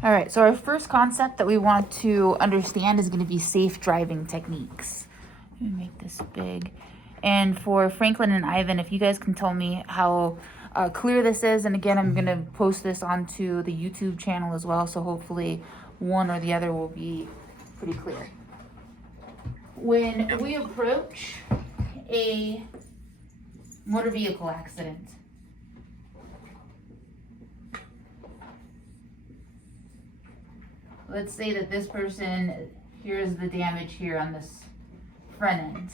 All right, so our first concept that we want to understand is going to be safe driving techniques. Let me make this big. And for Franklin and Ivan, if you guys can tell me how clear this is, and again, I'm going to post this onto the YouTube channel as well, so hopefully one or the other will be pretty clear. When we approach a motor vehicle accident, let's say that this person, here's the damage here on this front end,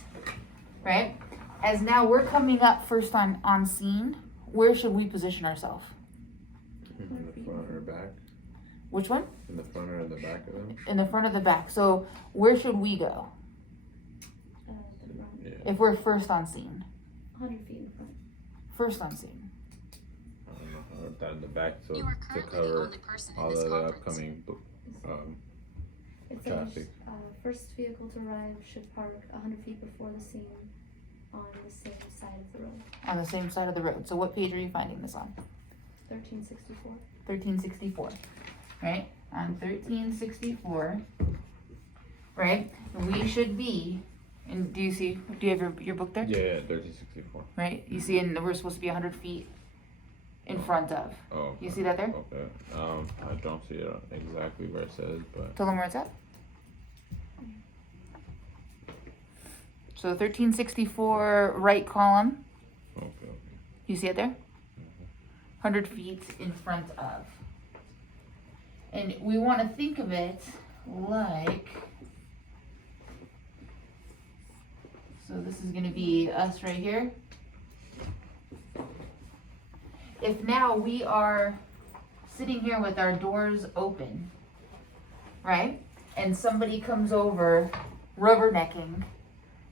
right? As now we're coming up first on scene, where should we position ourselves? In the front or back? Which one? In the front or in the back of them? In the front or the back. So where should we go Yeah. if we're first on scene? 100 feet in front. First on scene. I don't know, or that in the back so to cover all of the upcoming It says, traffic. first vehicle to arrive should park 100 feet before the scene on the same side of the road. On the same side of the road. So what page are you finding this on? 1364. 1364, right? On 1364, right? We should be, and do you have your book there? Yeah, 1364. Right? You see, and we're supposed to be 100 feet in front of. Oh, okay. You see that there? Okay. I don't see it exactly where it says, but Tell them where it's at. So 1364, right column. okay. You see it there? 100 feet in front of. And we want to think of it like, so this is going to be us right here. If now we are sitting here with our doors open, right? And somebody comes over rubbernecking,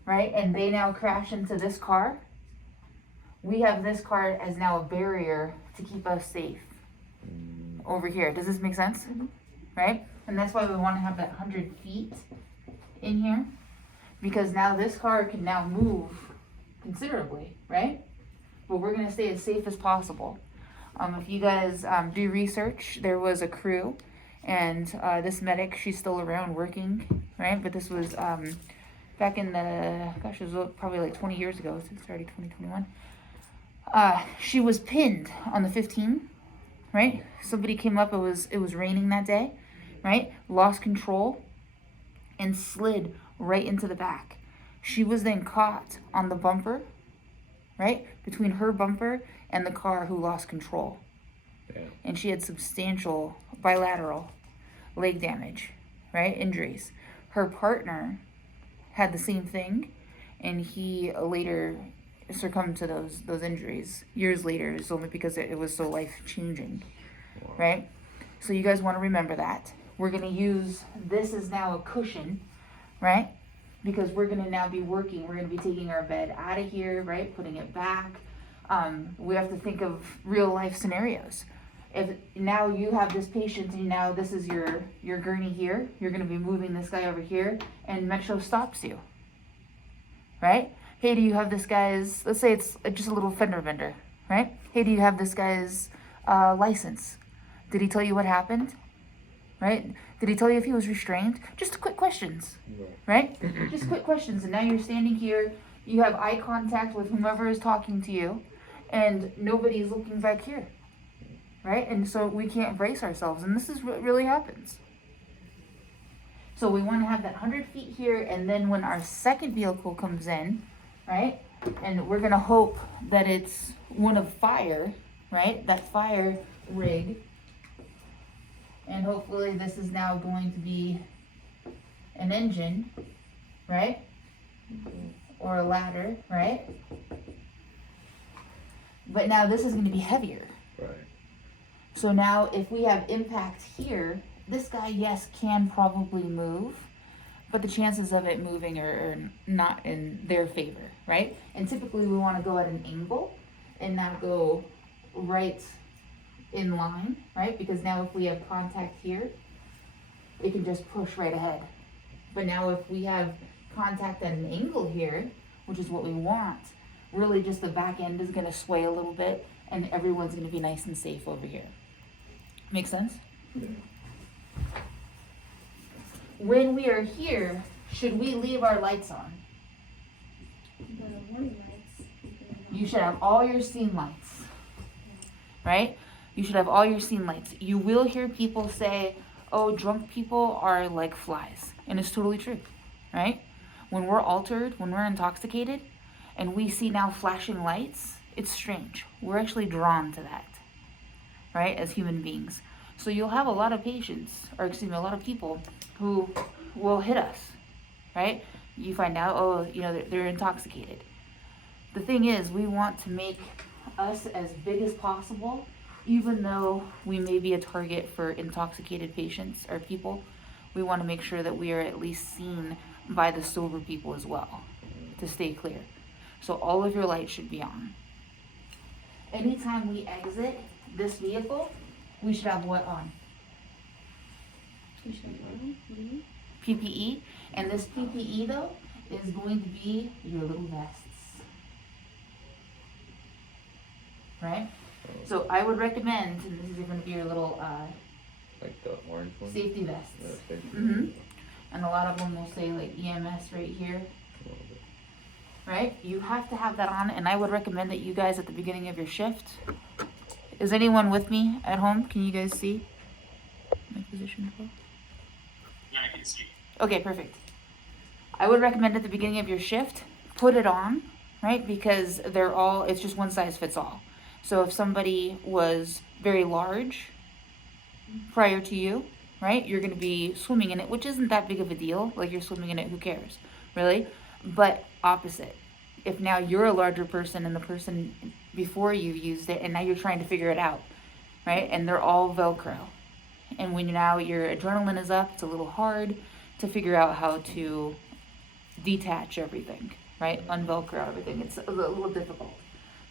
right? And they now crash into this car. We have this car as now a barrier to keep us safe over here. Does this make sense? Mhm. Right? And that's why we want to have that 100 feet in here, because now this car can now move considerably, right? But we're going to stay as safe as possible. If you guys do research, there was a crew, and this medic, she's still around working, right? But this was back in the, gosh, it was probably like 20 years ago. It's already 2021. She was pinned on the 15, right? Somebody came up, it was raining that day, right? Lost control and slid right into the back. She was then caught on the bumper, right? Between her bumper and the car who lost control. Yeah. And she had substantial bilateral leg damage, right? Injuries. Her partner had the same thing, and he later succumbed to those injuries years later. It's only because it was so life-changing, Wow. right? So you guys want to remember that. We're going to use this as now a cushion, right? Because we're going to now be working. We're going to be taking our bed out of here, right? Putting it back. We have to think of real life scenarios. If now you have this patient and now this is your gurney here, you're going to be moving this guy over here, and Metro stops you, right? Hey, do you have this guy's, let's say it's just a little fender bender, right? Hey, do you have this guy's license? Did he tell you what happened? Right? Did he tell you if he was restrained? Just quick questions, right? Just quick questions. And now you're standing here, you have eye contact with whomever is talking to you, and nobody's looking back here, right? And so we can't brace ourselves, and this is what really happens. So we want to have that 100 feet here, and then when our second vehicle comes in, right? And we're going to hope that it's one of fire, right? That fire rig. And hopefully this is now going to be an engine, right? Or a ladder, right? But now this is going to be heavier. Right. So now if we have impact here, this guy, yes, can probably move, but the chances of it moving are not in their favor, right? And typically we want to go at an angle and not go right in line, right? Because now if we have contact here, it can just push right ahead. But now if we have contact at an angle here, which is what we want, really just the back end is going to sway a little bit and everyone's going to be nice and safe over here. Make sense? Yeah. When we are here, should we leave our lights on? The warning lights. You should have all your scene lights, right? You should have all your scene lights. You will hear people say, oh, drunk people are like flies. And it's totally true, right? When we're altered, when we're intoxicated, and we see now flashing lights, it's strange. We're actually drawn to that, right, as human beings. So you'll have a lot of patients, or excuse me, a lot of people who will hit us, right? You find out, oh, you know, they're intoxicated. The thing is, we want to make us as big as possible, even though we may be a target for intoxicated patients or people. We want to make sure that we are at least seen by the sober people as well, to stay clear. So all of your lights should be on. Anytime we exit this vehicle, we should have what on? You should have one. What do you mean? PPE. And this PPE though is going to be your little vests. Right? So I would recommend, and this is going to be your little Like the orange one? safety vests. Yeah, safety. Mm-hmm. And a lot of them will say like EMS right here. Right? You have to have that on, and I would recommend that you guys at the beginning of your shift. Is anyone with me at home? Can you guys see my position? Yeah, I can see. Okay, perfect. I would recommend at the beginning of your shift, put it on, right? Because it's just one size fits all. So if somebody was very large prior to you, right, you're going to be swimming in it, which isn't that big of a deal. Like, you're swimming in it, who cares, really? But opposite. If now you're a larger person and the person before you used it, and now you're trying to figure it out, right? And they're all Velcro. And when now your adrenaline is up, it's a little hard to figure out how to detach everything, right? Unvelcro everything. It's a little difficult.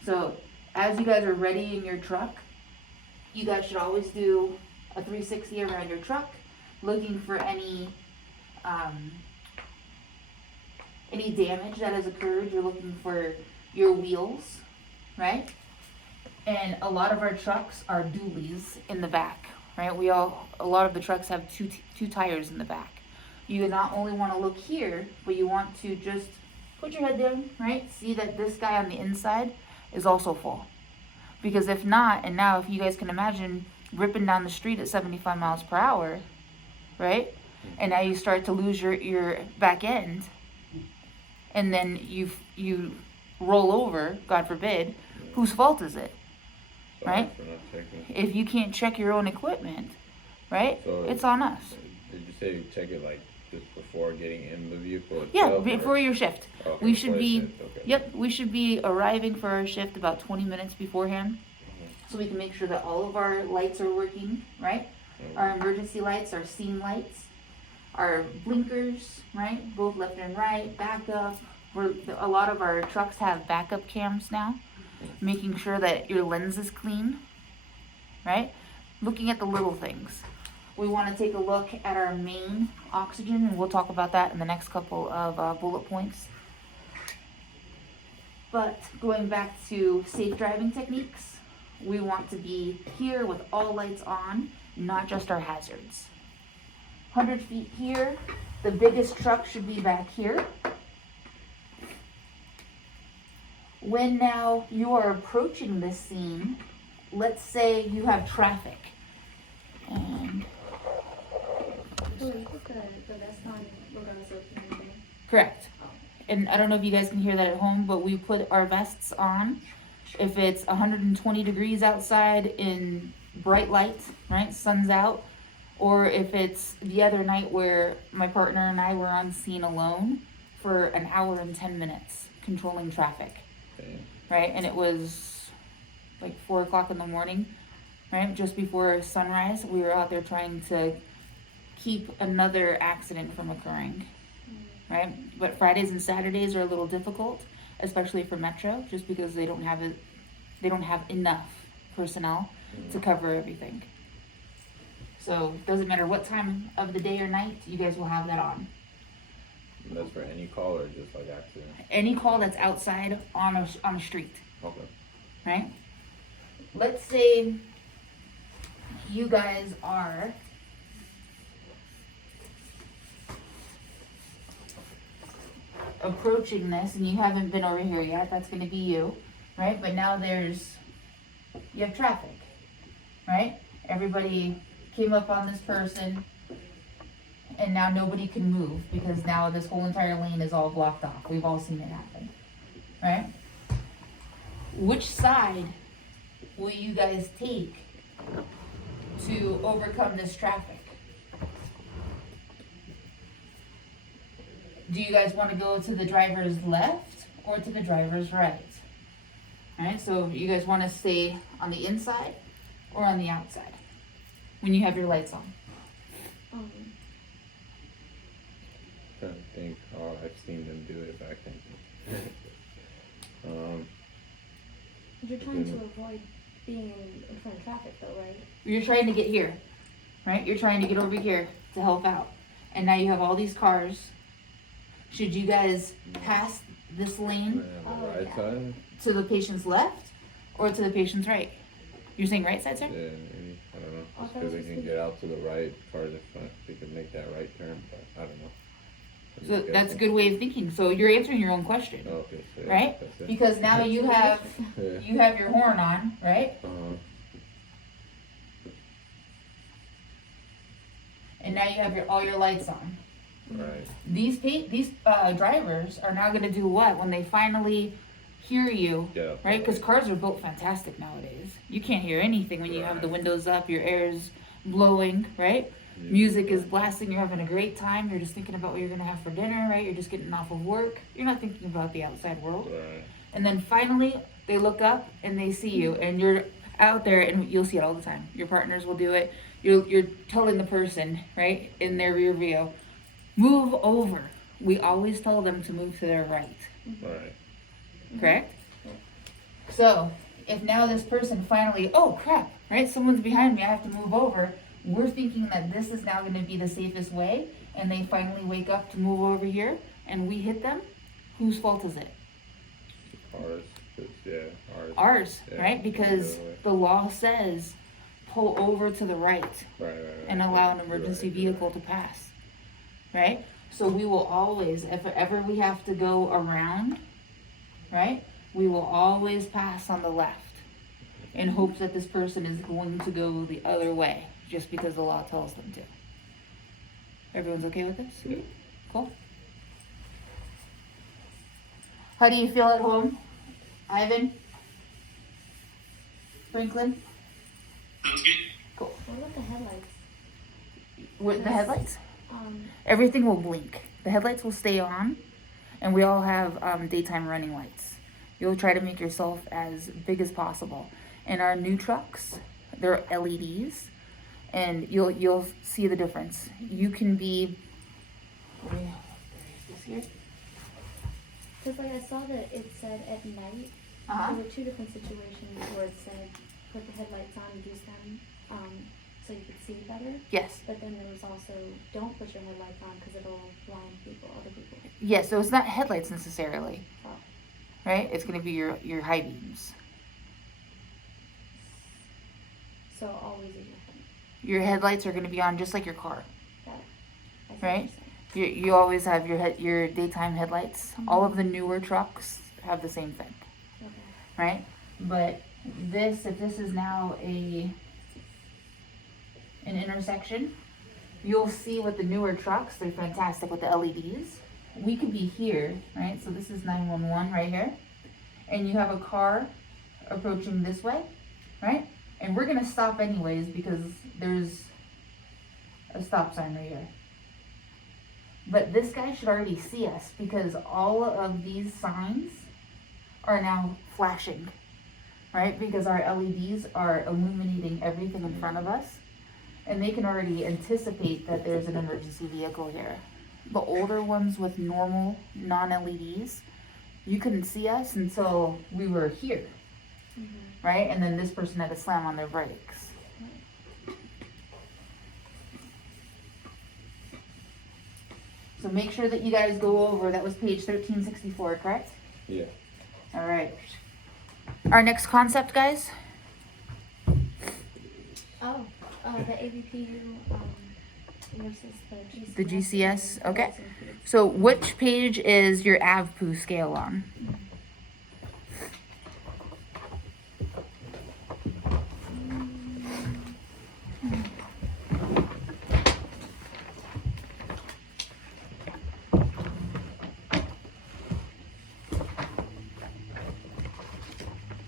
So as you guys are ready in your truck, you guys should always do a 360 around your truck, looking for any damage that has occurred. You're looking for your wheels, right? And a lot of our trucks are dualies in the back, right? A lot of the trucks have two tires in the back. You not only want to look here, but you want to just put your head down, right? See that this guy on the inside is also full. Because if not, and now if you guys can imagine ripping down the street at 75 miles per hour, right? And now you start to lose your back end, and then you roll over, God forbid, whose fault is it, right? For not checking. If you can't check your own equipment, right, So- it's on us. Did you say you check it like just before getting in the vehicle Yeah, itself? before your shift. Okay, We should before be, the shift, okay. yep, we should be arriving for our shift about 20 minutes beforehand, so we can make sure that all of our lights are working, right? Our emergency lights, our scene lights, our blinkers, right? Both left and right, backup. A lot of our trucks have backup cams now, making sure that your lens is clean, right? Looking at the little things. We want to take a look at our main oxygen, and we'll talk about that in the next couple of bullet points. But going back to safe driving techniques, we want to be here with all lights on, not just our hazards. 100 feet here, the biggest truck should be back here. When now you are approaching this scene, let's say you have traffic. And So you put the vest on regardless of anything. correct. And I don't know if you guys can hear that at home, but we put our vests on. If it's 120 degrees outside in bright light, right, sun's out, or if it's the other night where my partner and I were on scene alone for an hour and 10 minutes controlling traffic, Okay. right? And it was like 4 o'clock in the morning, right? Just before sunrise, we were out there trying to keep another accident from occurring, right? But Fridays and Saturdays are a little difficult, especially for Metro, just because they don't have enough personnel to cover everything. So doesn't matter what time of the day or night, you guys will have that on. And that's for any call or just like accident? Any call that's outside on a street, Okay. right? Let's say you guys are approaching this and you haven't been over here yet, that's gonna be you, right? But now you have traffic, right? Everybody came up on this person and now nobody can move because now this whole entire lane is all blocked off. We've all seen it happen, right? Which side will you guys take to overcome this traffic? Do you guys want to go to the driver's left or to the driver's right? Alright, so you guys want to stay on the inside or on the outside when you have your lights on? Trying to think. Oh, I've seen them do it, but I can't think. You're trying to avoid being in front of traffic though, right? You're trying to get here, right? You're trying to get over here to help out. And now you have all these cars. Should you guys pass this lane The right side? to the patient's left or to the patient's right? You're saying right side, sir? Yeah, maybe. I don't know. Oh, Just that because was they can just get out to the right, cars in front, they can make that right turn, but I don't know. I'm So just that's a guessing. good way of thinking. So you're answering your own question, Oh, okay, so yeah, right? that's it. Because now you have Yeah. your horn on, right? And now you have all your lights on. Right. These drivers are now going to do what when they finally hear you, Get up. right? Because cars are built fantastic nowadays. You can't hear anything when you have the Right. windows up, your air's blowing, right? Music is blasting, you're having a great time, you're just thinking about what you're going to have for dinner, right? You're just getting off of work, you're not thinking about the outside world. Right. And then finally, they look up and they see you, and you're out there, and you'll see it all the time. Your partners will do it. You're telling the person, right, in their rear view, move over. We always tell them to move to their right, Right. correct? So, if now this person finally, oh crap, right, someone's behind me, I have to move over. We're thinking that this is now going to be the safest way, and they finally wake up to move over here, and we hit them. Whose fault is it? Ours. Yeah, ours. Ours, Yeah, right? Because the other way. the law says pull over to the right Right. and allow an You're emergency right, you're vehicle right. to pass, right? So we will always, if ever we have to go around, right, we will always pass on the left in hopes that this person is going to go the other way just because the law tells them to. Everyone's okay with this? Yeah. Cool. How do you feel at home, Ivan? Franklin? Sounds good. Cool. What about the headlights? With the headlights? Um, Everything will blink. The headlights will stay on, and we all have daytime running lights. You'll try to make yourself as big as possible. And our new trucks, they're LEDs, and you'll see the difference. You can be. This here. Cause like I saw that it said at night, Uh-huh. there were two different situations where it said put the headlights on and use them, so you could see better. Yes. But then there was also don't put your headlights on because it'll blind people, other people. Yes. So it's not headlights necessarily, Oh. right? It's gonna be your high beams. So always use your headlights. Your headlights are gonna be on just like your car. Got it. I see what Right? you're saying. You always have your daytime headlights. Mm-hmm. All of the newer trucks have the same thing. Okay. Right? But if this is now an intersection, you'll see with the newer trucks, they're fantastic with the LEDs. We could be here, right? So this is 911 right here. And you have a car approaching this way, right? And we're gonna stop anyways because there's a stop sign right here. But this guy should already see us because all of these signs are now flashing, right? Because our LEDs are illuminating everything in front of us, and they can already anticipate that there's an emergency vehicle here. The older ones with normal non-LEDs, you couldn't see us until we were here, right? And then this person had to slam on their brakes. So make sure that you guys go over, that was page 1364, correct? Yeah. All right. Our next concept, guys. Oh, the ABPU versus The GCS, okay. Thousand feet. So which page is your AVPU scale on?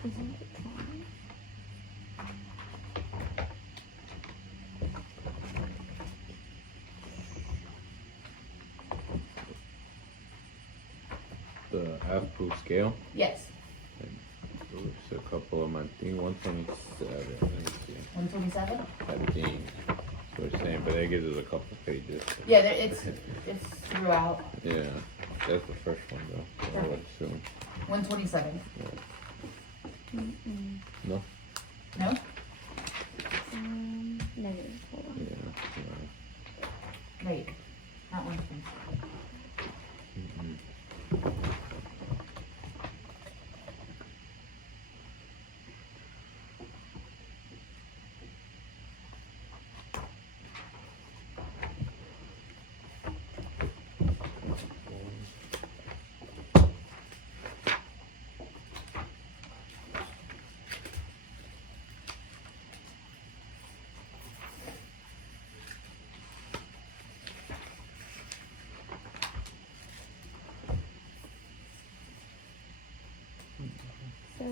Isn't it fine? The AVPU scale. Yes. There's a couple of them. I think 127. Let me see. 127? I think. That's what it's saying, but it gives us a couple pages. Yeah, it's throughout. Yeah, that's the first one though. I would assume. 127. Mm-mm. No. No? Negative. Hold on. Yeah. Wait. Not 127. So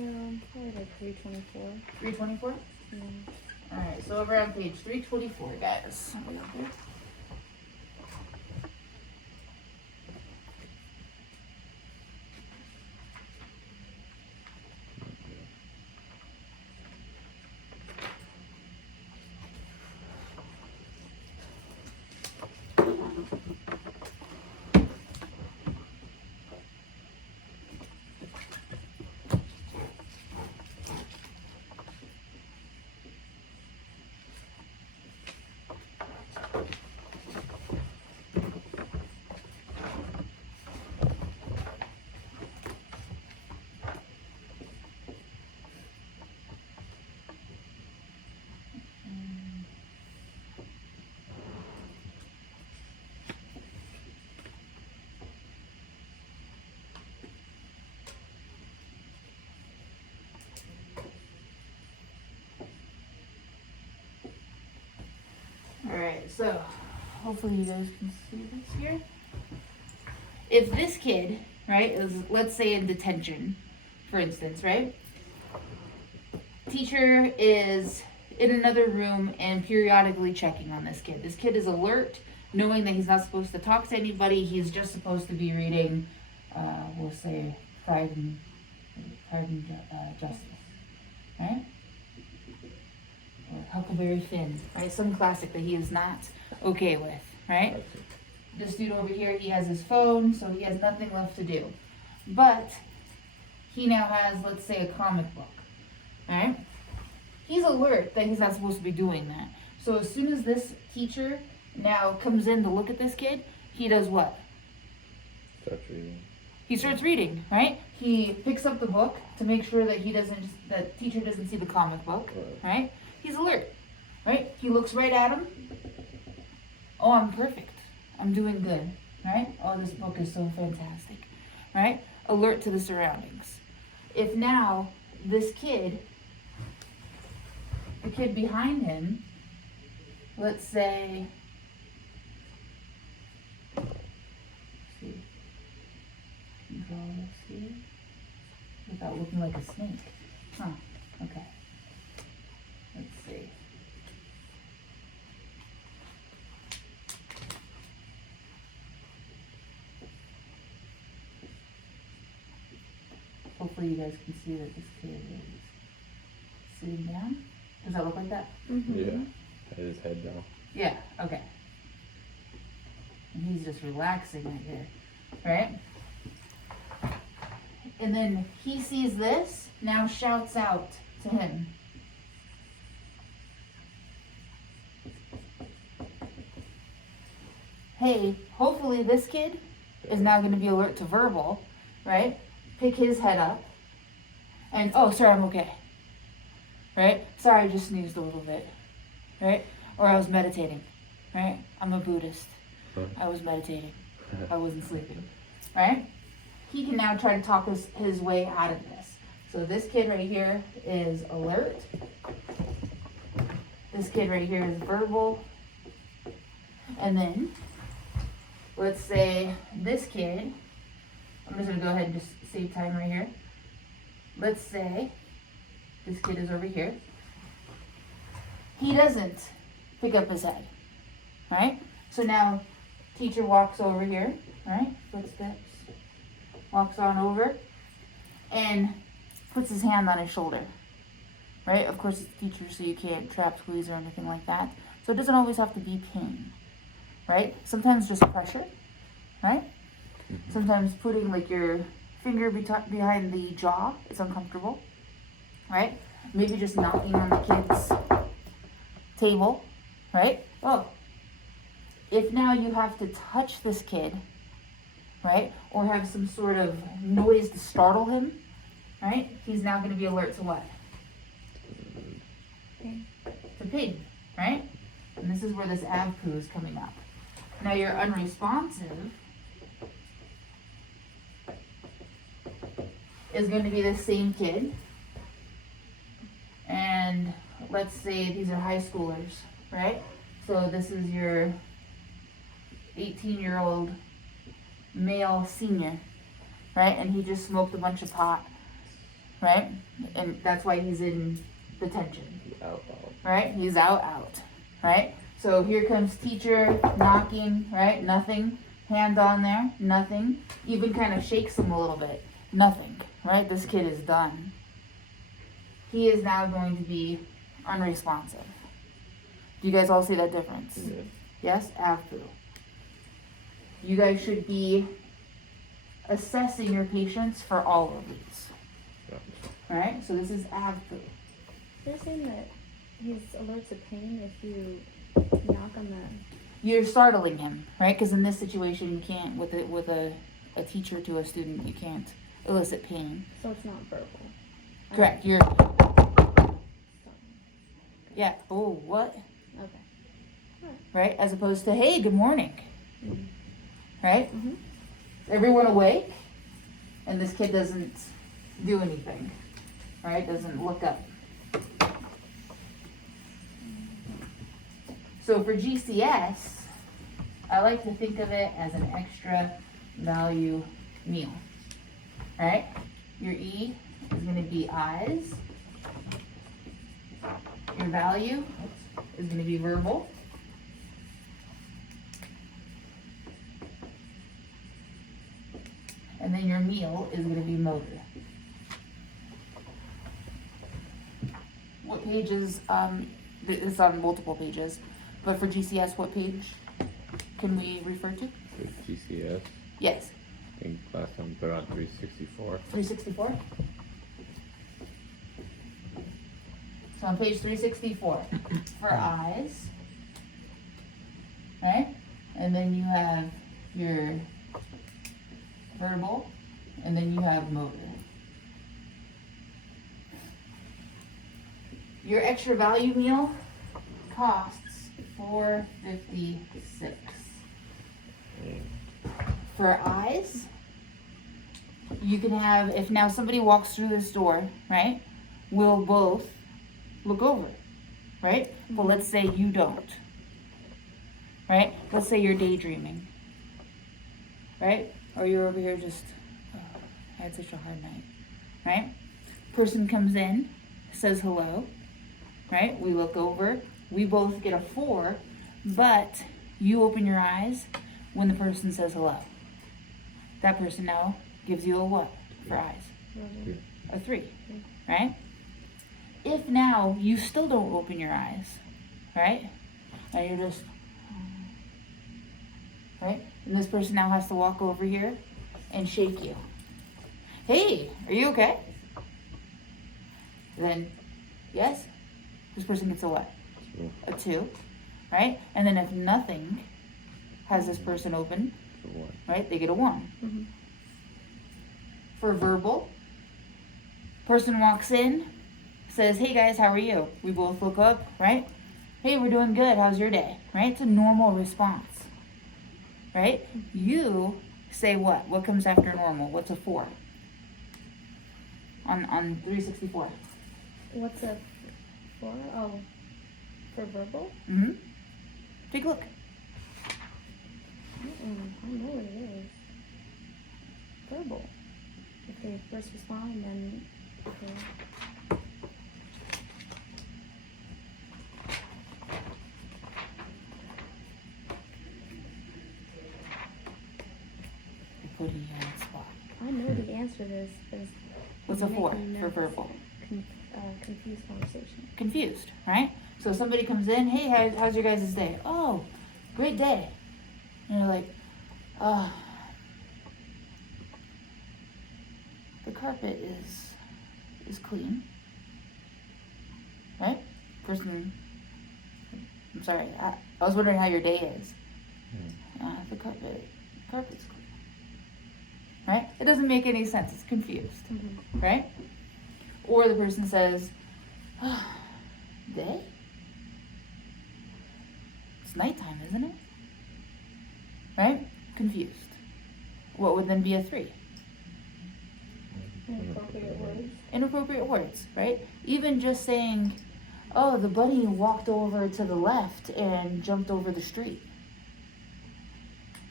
probably like 324. 324? Yeah. Alright, so over on page 324, guys. Let me go there. Alright, so hopefully you guys can see this here. If this kid, right, is let's say in detention, for instance, right? Teacher is in another room and periodically checking on this kid. This kid is alert, knowing that he's not supposed to talk to anybody. He's just supposed to be reading, we'll say, Pride and Justice, right? Or Huckleberry Finn, right? Some classic that he is not okay with, right? This dude over here, he has his phone, so he has nothing left to do. But he now has, let's say, a comic book, right? He's alert that he's not supposed to be doing that. So as soon as this teacher now comes in to look at this kid, he does what? Starts reading. He starts reading, right? He picks up the book to make sure that that teacher doesn't see the comic book, right? He's alert, right? He looks right at him. Oh, I'm perfect. I'm doing good, right? Oh, this book is so fantastic, right? Alert to the surroundings. If now this kid, the kid behind him, let's say, draw this here without looking like a snake. Huh, okay. Let's see. Hopefully you guys can see that this kid is sitting down. Does that look like that? Mm-hmm. Yeah. Had his head down. Yeah, okay. And he's just relaxing right here, right? And then he sees this, now shouts out to him. Hey, hopefully this kid is now going to be alert to verbal, right? Pick his head up. And, oh, sorry, I'm okay. Right? Sorry, I just sneezed a little bit. Right? Or I was meditating. right? I'm a Buddhist. I was meditating. I wasn't sleeping, right? He can now try to talk his way out of this. So this kid right here is alert. This kid right here is verbal. And then, let's say this kid, I'm just gonna go ahead and just save time right here. Let's say this kid is over here. He doesn't pick up his head, right? So now teacher walks over here, right? Footsteps, walks on over and puts his hand on his shoulder, right? Of course it's teacher, so you can't trap squeeze or anything like that. So it doesn't always have to be pain, right? Sometimes just pressure, right? Sometimes putting like your finger behind the jaw is uncomfortable, right? Maybe just knocking on the kid's table, right? Oh, if now you have to touch this kid, right? Or have some sort of noise to startle him, right? He's now going to be alert to what? Pain. To pain, right? And this is where this AVPU is coming up. Now you're unresponsive is going to be the same kid. And let's say these are high schoolers, right? So this is your 18-year-old male senior, right? And he just smoked a bunch of pot, right? And that's why he's in detention, Out. right? He's out, right? So here comes teacher knocking, right? Nothing. Hand on there, nothing. Even kind of shakes him a little bit, nothing, right? This kid is done. He is now going to be unresponsive. Do you guys all see that difference? Yeah. Yes, AVPU. You guys should be assessing your patients for all of these. Yeah. Right? So this is AVPU. You're saying that he's alert to pain if you knock on the... You're startling him, right? Because in this situation, you can't, with a teacher to a student, you can't elicit pain. So it's not verbal. Correct. You're, Stop. yeah, oh, what? Okay. Right? As opposed to, hey, good morning. Mhm. Right? Mhm. Everyone awake, and this kid doesn't do anything, right? Doesn't look up. So for GCS, I like to think of it as an extra value meal, right? Your E is going to be eyes. Your value is going to be verbal. And then your meal is going to be motor. What pages, it's on multiple pages, but for GCS, what page can we refer to? With GCS, Yes, I think last time they're on 364. 364. So on page 364, for eyes, right? And then you have your verbal, and then you have motor. Your extra value meal costs $4.56. For eyes, you can have, if now somebody walks through this door, right? We'll both look over, right? But let's say you don't, right? Let's say you're daydreaming, right? Or you're over here just, oh, I had such a hard night, right? Person comes in, says hello, right? We look over, we both get a 4, but you open your eyes when the person says hello. That person now gives you a what for eyes? Verbal. A 3, right? If now you still don't open your eyes, right? And you're just, right? And this person now has to walk over here and shake you. Hey, are you okay? Then, yes, this person gets a what? A 2, right? And then if nothing has this person open, right, they get a 1. Mhm. For verbal, person walks in, says, hey guys, how are you? We both look up, right? hey, we're doing good, how's your day? Right? It's a normal response. Right? You say what? What comes after normal? What's a 4? On 364. What's a 4? Oh, for verbal? Mm-hmm. Take a look. I know what it is. Verbal. If they first respond, then okay. You're putting you on the spot. I know the answer to this, but it's What's a 4 making me for nervous. verbal? Confused conversation. Confused, right? So somebody comes in, hey, how's your guys' day? Oh, great day. And you're like, the carpet is clean, right? Person, I'm sorry, I was wondering how your day is. The carpet's clean, right? It doesn't make any sense. It's confused, right? Or the person says, day? It's nighttime, isn't it? Right? Confused. What would then be a 3? Inappropriate words. Inappropriate words, right? Even just saying, oh, the bunny walked over to the left and jumped over the street.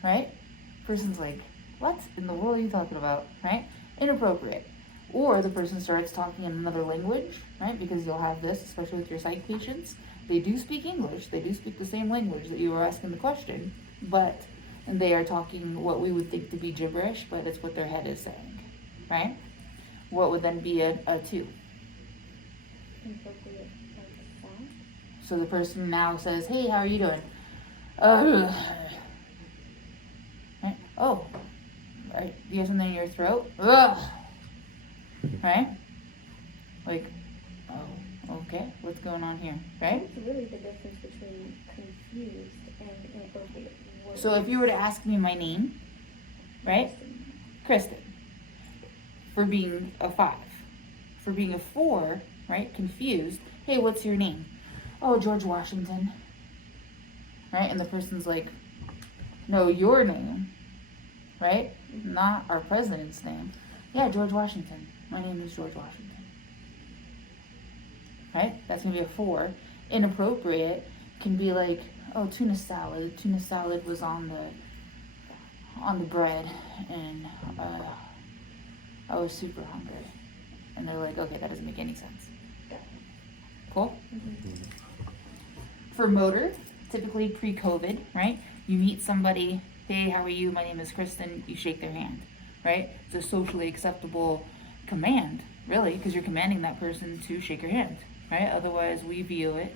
Right? Person's like, what in the world are you talking about? Right? Inappropriate. Or the person starts talking in another language, right? Because you'll have this, especially with your psych patients. They do speak English. They do speak the same language that you were asking the question, but they are talking what we would think to be gibberish, but it's what their head is saying, right? What would then be a 2? Inappropriate sound. So the person now says, hey, how are you doing? Right? Oh, right. You have something in your throat? Ugh. Right? Like, oh, okay. What's going on here? Right? What's really the difference between confused and inappropriate words? So if you were to ask me my name, right? Kristen. For being a 5. For being a 4, right? Confused. Hey, what's your name? Oh, George Washington. Right? And the person's like, no, your name. Right? Not our president's name. Yeah, George Washington. My name is George Washington. Right? That's going to be a 4. Inappropriate can be like, oh, tuna salad. Tuna salad was on the bread, and I was super hungry. And they're like, okay, that doesn't make any sense. Cool? For motor, typically pre-COVID, right? You meet somebody, hey, how are you? My name is Kristen. You shake their hand, right? It's a socially acceptable command, really, because you're commanding that person to shake your hand, right? Otherwise, we view it,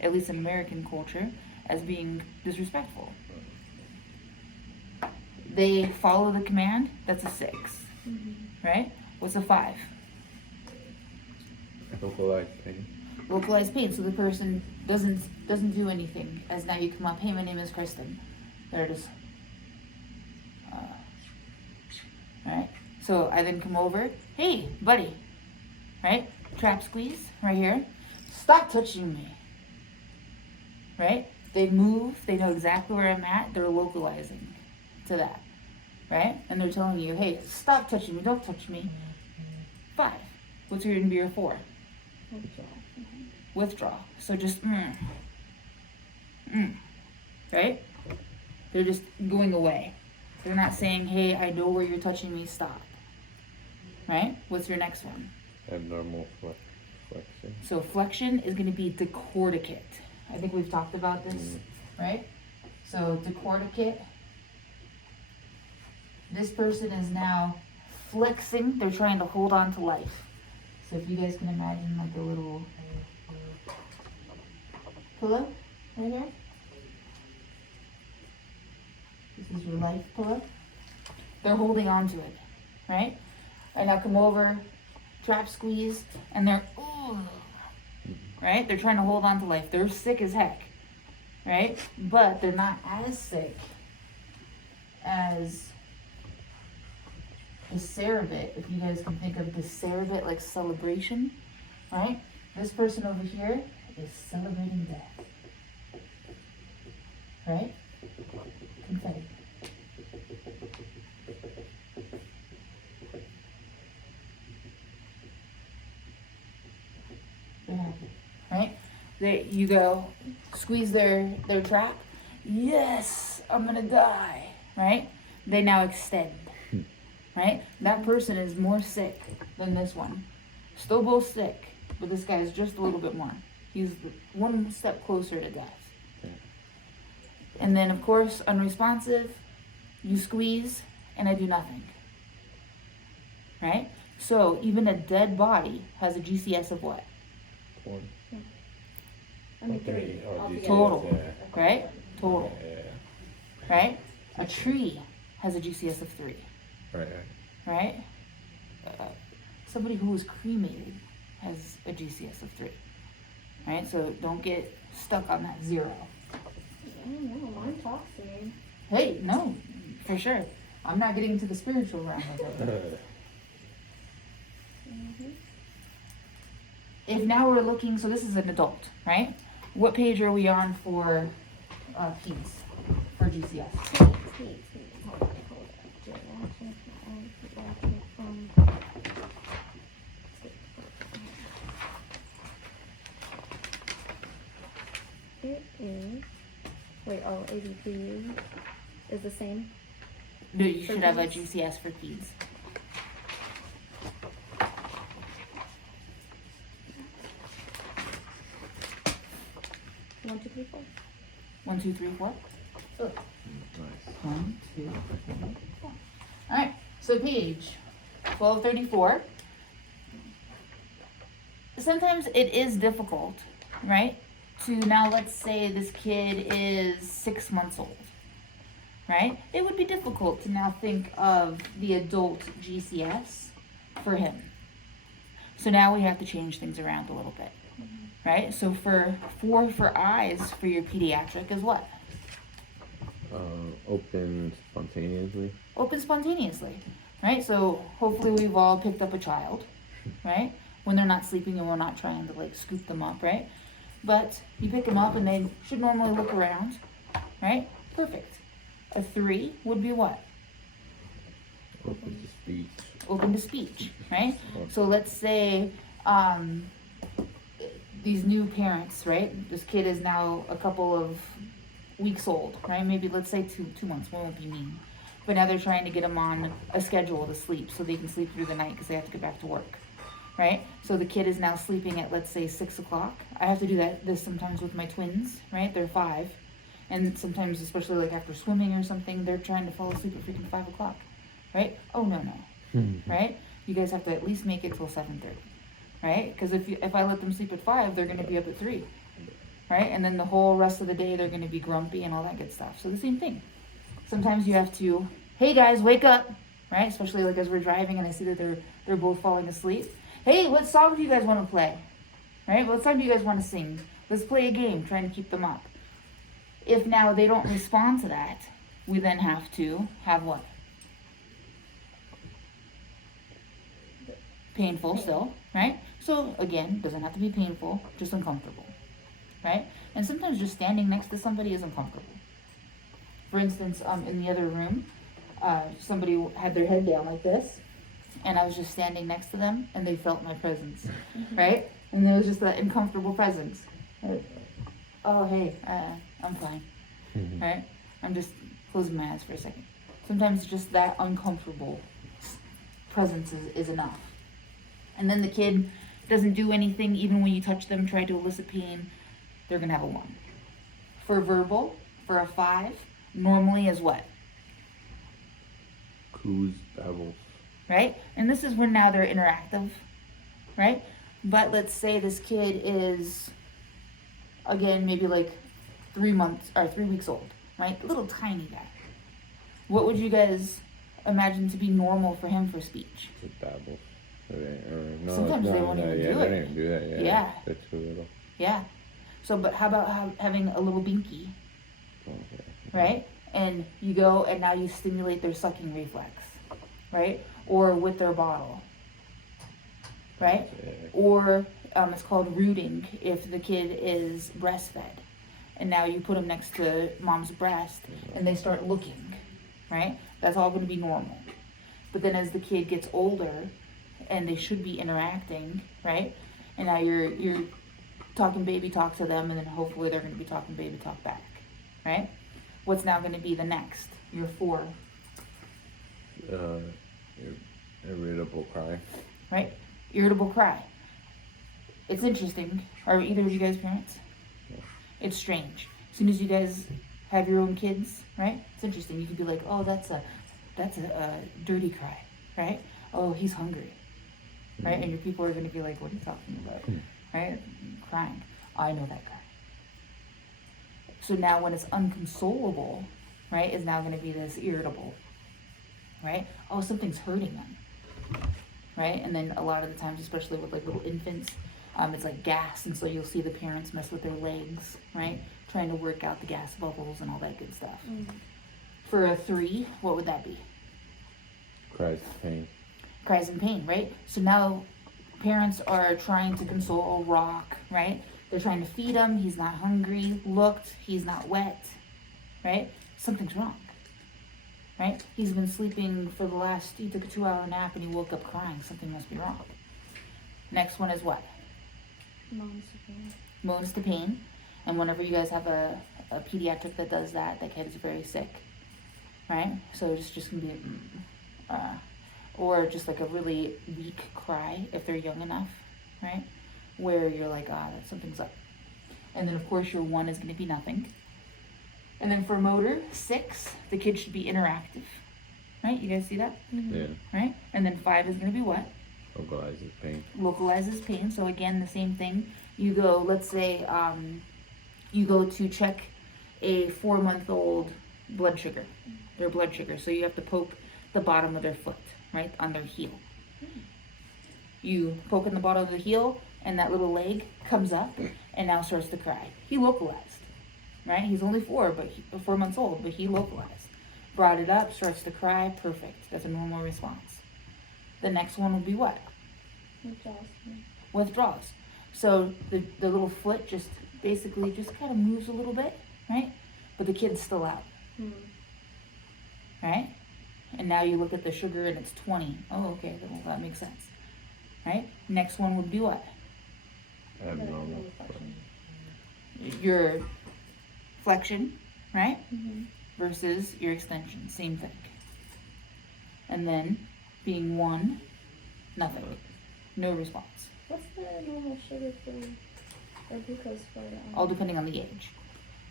at least in American culture, as being disrespectful. They follow the command, that's a 6, right? What's a 5? Localized pain. Localized pain. So the person doesn't do anything. As now you come up, hey, my name is Kristen. There it is. Right? So I then come over, hey, buddy. Right? Trap squeeze right here. Stop touching me. Right? They move. They know exactly where I'm at. They're localizing to that. Right? And they're telling you, hey, stop touching me. Don't touch me. 5. What's going to be your 4? Withdraw. So just right? They're just going away. They're not saying, hey, I know where you're touching me, stop. Right? What's your next one? Abnormal flexion. So flexion is going to be decorticate. I think we've talked about this, right? So decorticate. This person is now flexing. They're trying to hold on to life. So if you guys can imagine like a little pillow right here. This is your life pillow. They're holding on to it, right? And now come over, trap squeeze, and they're, ooh, right? They're trying to hold on to life. They're sick as heck, right? But they're not as sick as the cerebit. If you guys can think of the cerebit like celebration, right? This person over here is celebrating death. right? Confetti. They're happy, right? You go squeeze their trap. Yes, I'm gonna die, right? They now extend, right? That person is more sick than this one. Still both sick, but this guy is just a little bit more. He's one step closer to death. And then, of course, unresponsive, you squeeze, and I do nothing. Right? So, even a dead body has a GCS of what? 1. I mean, 3. 3. Oh, altogether. Total. Yeah. Right? Total. Yeah. Right? A tree has a GCS of 3. Right. Right? Somebody who was cremated has a GCS of 3. Right? So, don't get stuck on that 0. I don't know. Mine talks to me. Hey, no, for sure. I'm not getting to the spiritual realm of it. If now we're looking, so this is an adult, right? What page are we on for peds, for GCS? Sweet. Hold on. J action, from. It is. Wait, ABP is the same. No, you For should have a peds? GCS for peds. One, two, three, four. 1, 2, 3, 4. Nice. 1, 2, 3, 4. All right, so page 1234. Sometimes it is difficult, right? To now, let's say this kid is 6 months old, right? It would be difficult to now think of the adult GCS for him. So now we have to change things around a little bit, right? So for eyes for your pediatric is what? Open spontaneously. Open spontaneously, right? So hopefully we've all picked up a child, right? When they're not sleeping and we're not trying to like scoop them up, right? But you pick them up and they should normally look around, right? Perfect. A 3 would be what? Open to speech. Open to speech, right? So let's say these new parents, right? This kid is now a couple of weeks old, right? Maybe let's say 2 months. We won't be mean. But now they're trying to get them on a schedule to sleep so they can sleep through the night because they have to get back to work, right? So the kid is now sleeping at, let's say, 6 o'clock. I have to do this sometimes with my twins, right? They're 5. And sometimes, especially like after swimming or something, they're trying to fall asleep at freaking 5 o'clock, right? Oh, no. Right? You guys have to at least make it till 7:30, right? Because if I let them sleep at 5, they're going to be up at 3, right? And then the whole rest of the day, they're going to be grumpy and all that good stuff. So the same thing. Sometimes you have to, hey guys, wake up, right? Especially like as we're driving and I see that they're both falling asleep. Hey, what song do you guys want to play? Right? What song do you guys want to sing? Let's play a game, trying to keep them up. If now they don't respond to that, we then have to have what? Painful still, right? So again, doesn't have to be painful, just uncomfortable, right? And sometimes just standing next to somebody is uncomfortable. For instance, in the other room, somebody had their head down like this, and I was just standing next to them, and they felt my presence, right? And there was just that uncomfortable presence. Oh, hey, I'm fine, right? I'm just closing my eyes for a second. Sometimes just that uncomfortable presence is enough. And then the kid doesn't do anything, even when you touch them, try to elicit pain, they're gonna have a 1. For verbal, for a 5, normally is what? Coos, babbles. Right? And this is when now they're interactive, right? But let's say this kid is, again, maybe like 3 months or 3 weeks old, right? Little tiny guy. What would you guys imagine to be normal for him for speech? Just babbles. Sometimes they won't even do They it. don't even do that. Yeah. Yeah. They're too little. Yeah. So, but how about having a little binky, Okay. right? And you go and now you stimulate their sucking reflex, right? Or with their bottle, right? Yeah. Or it's called rooting if the kid is breastfed, and now you put them next to mom's breast and they start looking, right? That's all going to be normal. But then as the kid gets older and they should be interacting, right? And now you're talking baby talk to them, and then hopefully they're going to be talking baby talk back, right? What's now going to be the next? Year 4, Irritable cry. right? Irritable cry. It's interesting. Are either of you guys parents? Yeah. It's strange. As soon as you guys have your own kids, right? It's interesting. You could be like, oh, that's a dirty cry, right? Oh, he's hungry, right? And your people are going to be like, what are you talking about, right? Crying. I know that cry. So now when it's unconsolable, right, is now going to be this irritable, right? Oh, something's hurting them, right? And then a lot of the times, especially with like little infants, it's like gas, and so you'll see the parents mess with their legs, right? Trying to work out the gas bubbles and all that good stuff. For a 3, what would that be? Cries pain. Cries in pain, right? So now parents are trying to console a rock, right? They're trying to feed him. He's not hungry. Looked, he's not wet, right? Something's wrong, right? He's been sleeping for the last, he took a 2-hour nap and he woke up crying. Something must be wrong. Next one is what? Moans to pain. And whenever you guys have a pediatric that does that, that kid is very sick, right? So it's just gonna be, or just like a really weak cry if they're young enough, right? Where you're like, that something's up. And then of course your 1 is gonna be nothing. And then for motor, 6, the kid should be interactive, right? You guys see that? Yeah. Right? And then 5 is gonna be what? Localizes pain. Localizes pain. So again, the same thing. You go, let's say, you go to check a 4-month-old blood sugar, their blood sugar. So you have to poke the bottom of their foot, right, on their heel. You poke in the bottom of the heel, and that little leg comes up and now starts to cry. He localized, right? He's only 4 months old, but he localized. Brought it up, starts to cry, perfect. That's a normal response. The next one would be what? Withdraws. So the little foot just basically just kind of moves a little bit, right? But the kid's still out, right? And now you look at the sugar and it's 20. Oh, okay, well, that makes sense, right? Next one would be what? Abnormal. Your flexion, right? Versus your extension, same thing. And then being 1, nothing, no response. What's the normal sugar for, or glucose for? All depending on the age,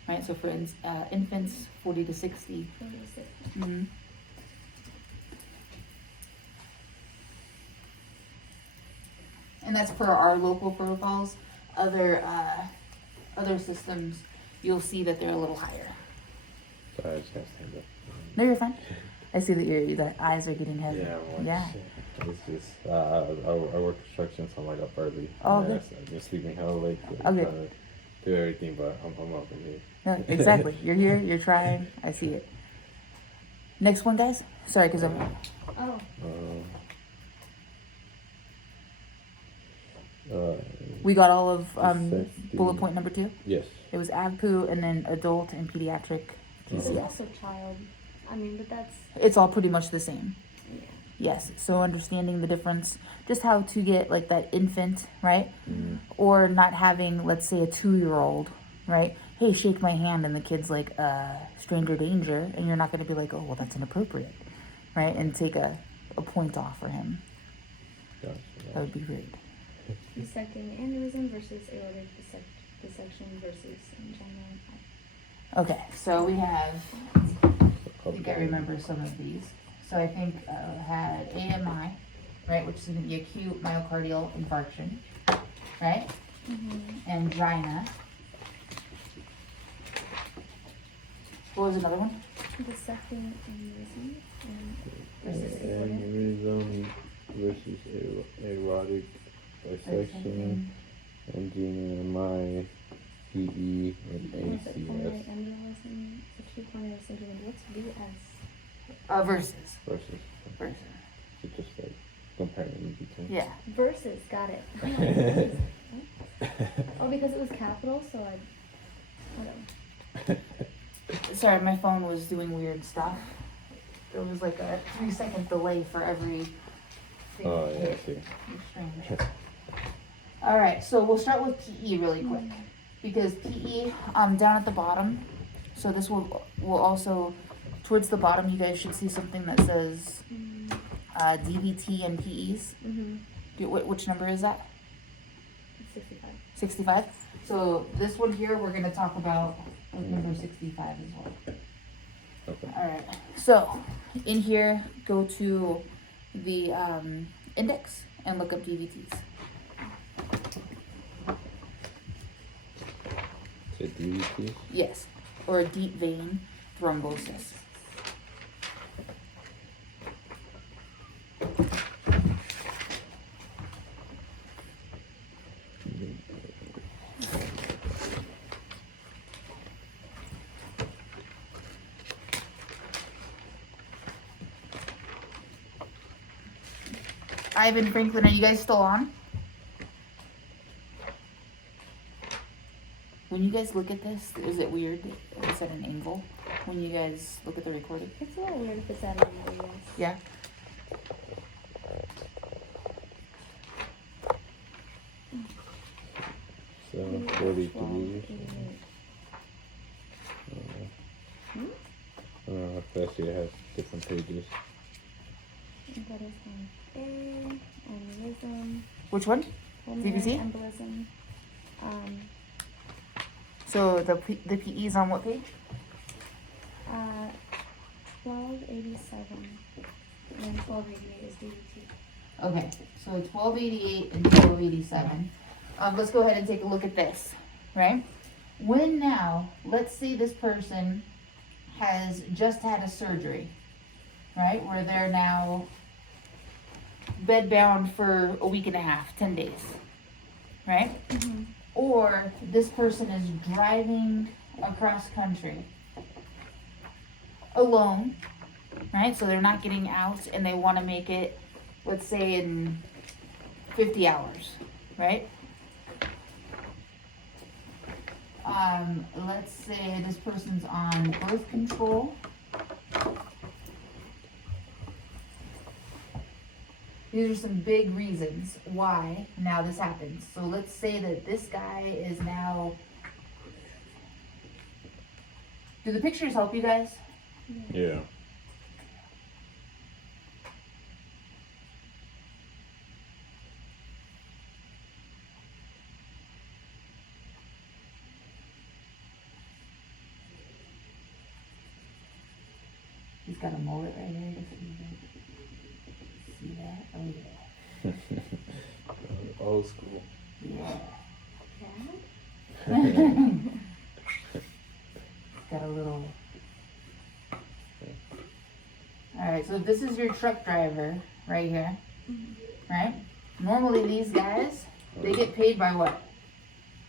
right? So for infants, 40 to 60. 40 to 60. Mhm. And that's per our local protocols. Other systems, you'll see that they're a little higher. Sorry, I just gotta stand up. No, you're fine. I see that your eyes are getting heavy. Yeah, well, Yeah. It's just I work construction, so I'm like up early. Oh, And good. I've been sleeping hella late. So Oh, I'm good. trying to do everything, but I'm up in here. No, exactly. You're here. You're trying. I see it. Next one, guys. Sorry, because I'm. Oh, We got all of Safety. bullet point number 2. Yes. It was AVPU and then adult and pediatric it's GCS. also child. I mean, but that's, It's all pretty much the same. yeah. Yes. So understanding the difference, just how to get like that infant, right? Or not having, let's say, a 2-year-old, right? Hey, shake my hand, and the kid's like, stranger danger, and you're not going to be like, oh, well, that's inappropriate, right? And take a point off for him. Gotcha. That would be great. Dissecting aneurysm versus aortic dissection versus angina. Okay, so we have, I think I remember some of these. So I think had AMI, right, which is going to be acute myocardial infarction, right? Angina. What was another one? Dissecting aneurysm versus aortic. Aneurysm versus aortic dissection, angina, MI, PE, and What's it, pulmonary ACS embolism, acute pulmonary syndrome, what's VS? Versus. versus. So just like comparing between. Yeah. Versus, got it. Oh, because it was capital, so I. Whatever. Sorry, my phone was doing weird stuff. There was like a 3-second delay for every thing. Oh, yeah, I see. It's strange. All right, so we'll start with PE really quick because PE down at the bottom. So this will also towards the bottom. You guys should see something that says DVT and PEs. Which number is that? 65. 65. So this one here, we're gonna talk about with number 65 as well. Okay. All right. So in here, go to the index and look up DVTs. Is it DVT? Yes, or deep vein thrombosis. Ivan, Franklin, are you guys still on? When you guys look at this, is it weird if it's at an angle? When you guys look at the recording? It's a little weird if it's at an angle, yes. Yeah? So 12, 43. 88. I don't know if that's it has different pages. That is one. A, aneurysm, Which one? pulmonary DVT? embolism. So the PE is on what page? 1287. And 1288 is DVT. Okay, so 1288 and 1287. Let's go ahead and take a look at this, right? When now, let's say this person has just had a surgery, right? Where they're now bedbound for a week and a half, 10 days, right? Or this person is driving across country alone, right? So they're not getting out and they want to make it, let's say, in 50 hours, right? Let's say this person's on birth control. These are some big reasons why now this happens. So let's say that this guy is now. Do the pictures help you guys? Yeah. He's got a mullet right here. See that? Oh yeah. Old school. Yeah. Yeah? Got a little. Alright, so this is your truck driver right here. Right? Normally these guys, they get paid by what?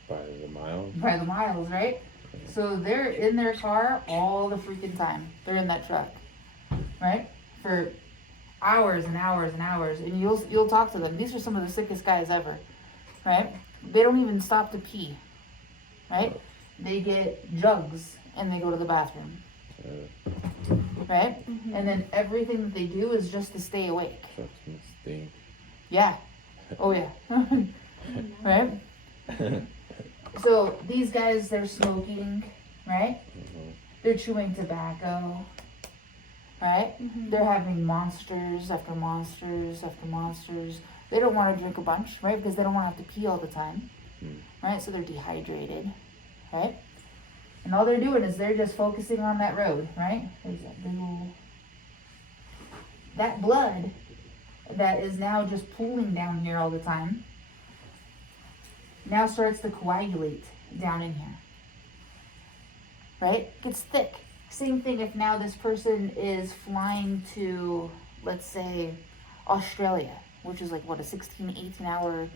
By the mile. By the miles, right? So they're in their car all the freaking time. They're in that truck. Right? For hours and hours and hours. And you'll talk to them. These are some of the sickest guys ever. Right? They don't even stop to pee. Right? They get jugs and they go to the bathroom. Right? And then everything that they do is just to stay awake. Trucks must stink. Yeah. Oh yeah. Right? So these guys, they're smoking, right? They're chewing tobacco, right? They're having monsters after monsters after monsters. They don't want to drink a bunch, right? Because they don't want to have to pee all the time, right? So they're dehydrated, right? And all they're doing is they're just focusing on that road, right? There's that little, that blood that is now just pooling down here all the time now starts to coagulate down in here, right? Gets thick. Same thing if now this person is flying to, let's say, Australia, which is like, what, a 16, 18-hour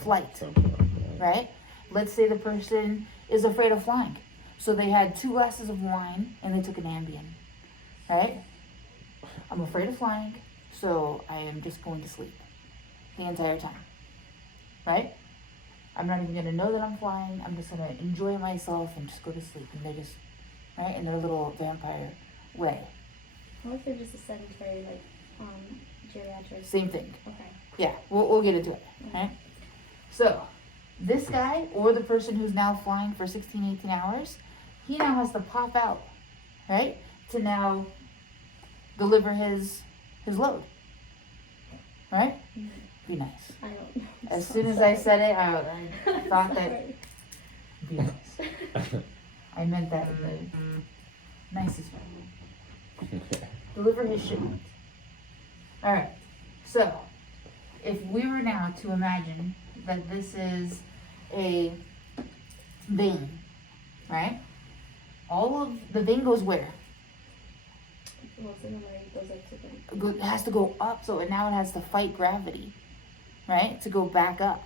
flight, Something like that. right? Let's say the person is afraid of flying. So they had 2 glasses of wine and they took an Ambien, right? I'm afraid of flying, so I am just going to sleep the entire time, right? I'm not even gonna know that I'm flying. I'm just gonna enjoy myself and just go to sleep. And they're just, right, in their little vampire way. What if they're just a sedentary, like, geriatric? Same thing. Okay. Yeah, we'll get into it, right? So, this guy, or the person who's now flying for 16, 18 hours, he now has to pop out, right? To now deliver his load, right? Be nice. I don't know. As soon as I said it, I thought that, be nice. I meant that in the nicest way. Deliver his shipment. Alright, so, if we were now to imagine that this is a vein, right? All of the vein goes where? Well, it's in the way, it goes up to the... It has to go up, so now it has to fight gravity, right? To go back up.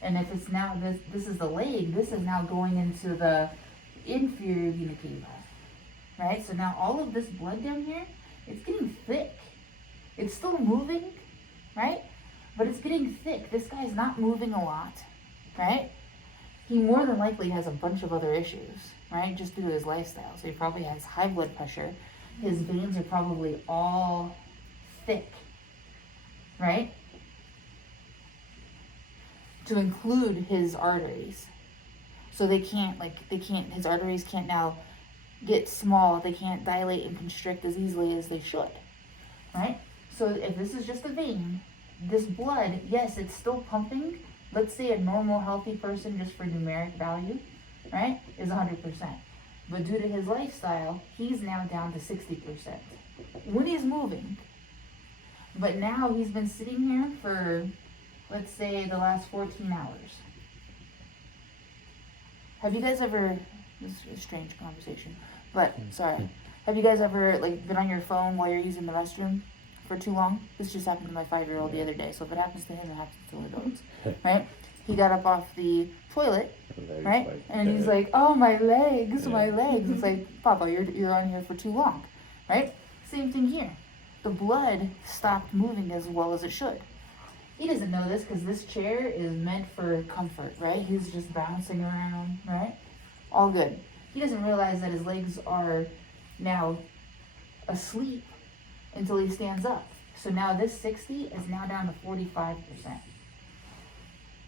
And if it's now, this is the leg, this is now going into the inferior vena cava, right? So now all of this blood down here, it's getting thick. It's still moving, right? But it's getting thick. This guy's not moving a lot, right? He more than likely has a bunch of other issues, right? Just due to his lifestyle. So he probably has high blood pressure. His veins are probably all thick, right? To include his arteries. So his arteries can't now get small. They can't dilate and constrict as easily as they should, right? So if this is just a vein, this blood, yes, it's still pumping. Let's say a normal healthy person, just for numeric value, right, is 100%. But due to his lifestyle, he's now down to 60% when he's moving. But now he's been sitting here for, let's say, the last 14 hours. Have you guys ever, this is a strange conversation, but sorry. Have you guys ever been on your phone while you're using the restroom for too long? This just happened to my 5-year-old the other day, so if it happens to him, it happens to adults, right? He got up off the toilet, right? And he's like, oh, my legs, my legs. It's like, Papa, you're on here for too long, right? Same thing here. The blood stopped moving as well as it should. He doesn't know this because this chair is meant for comfort, right? He's just bouncing around, right? All good. He doesn't realize that his legs are now asleep until he stands up. So now this 60 is now down to 45%.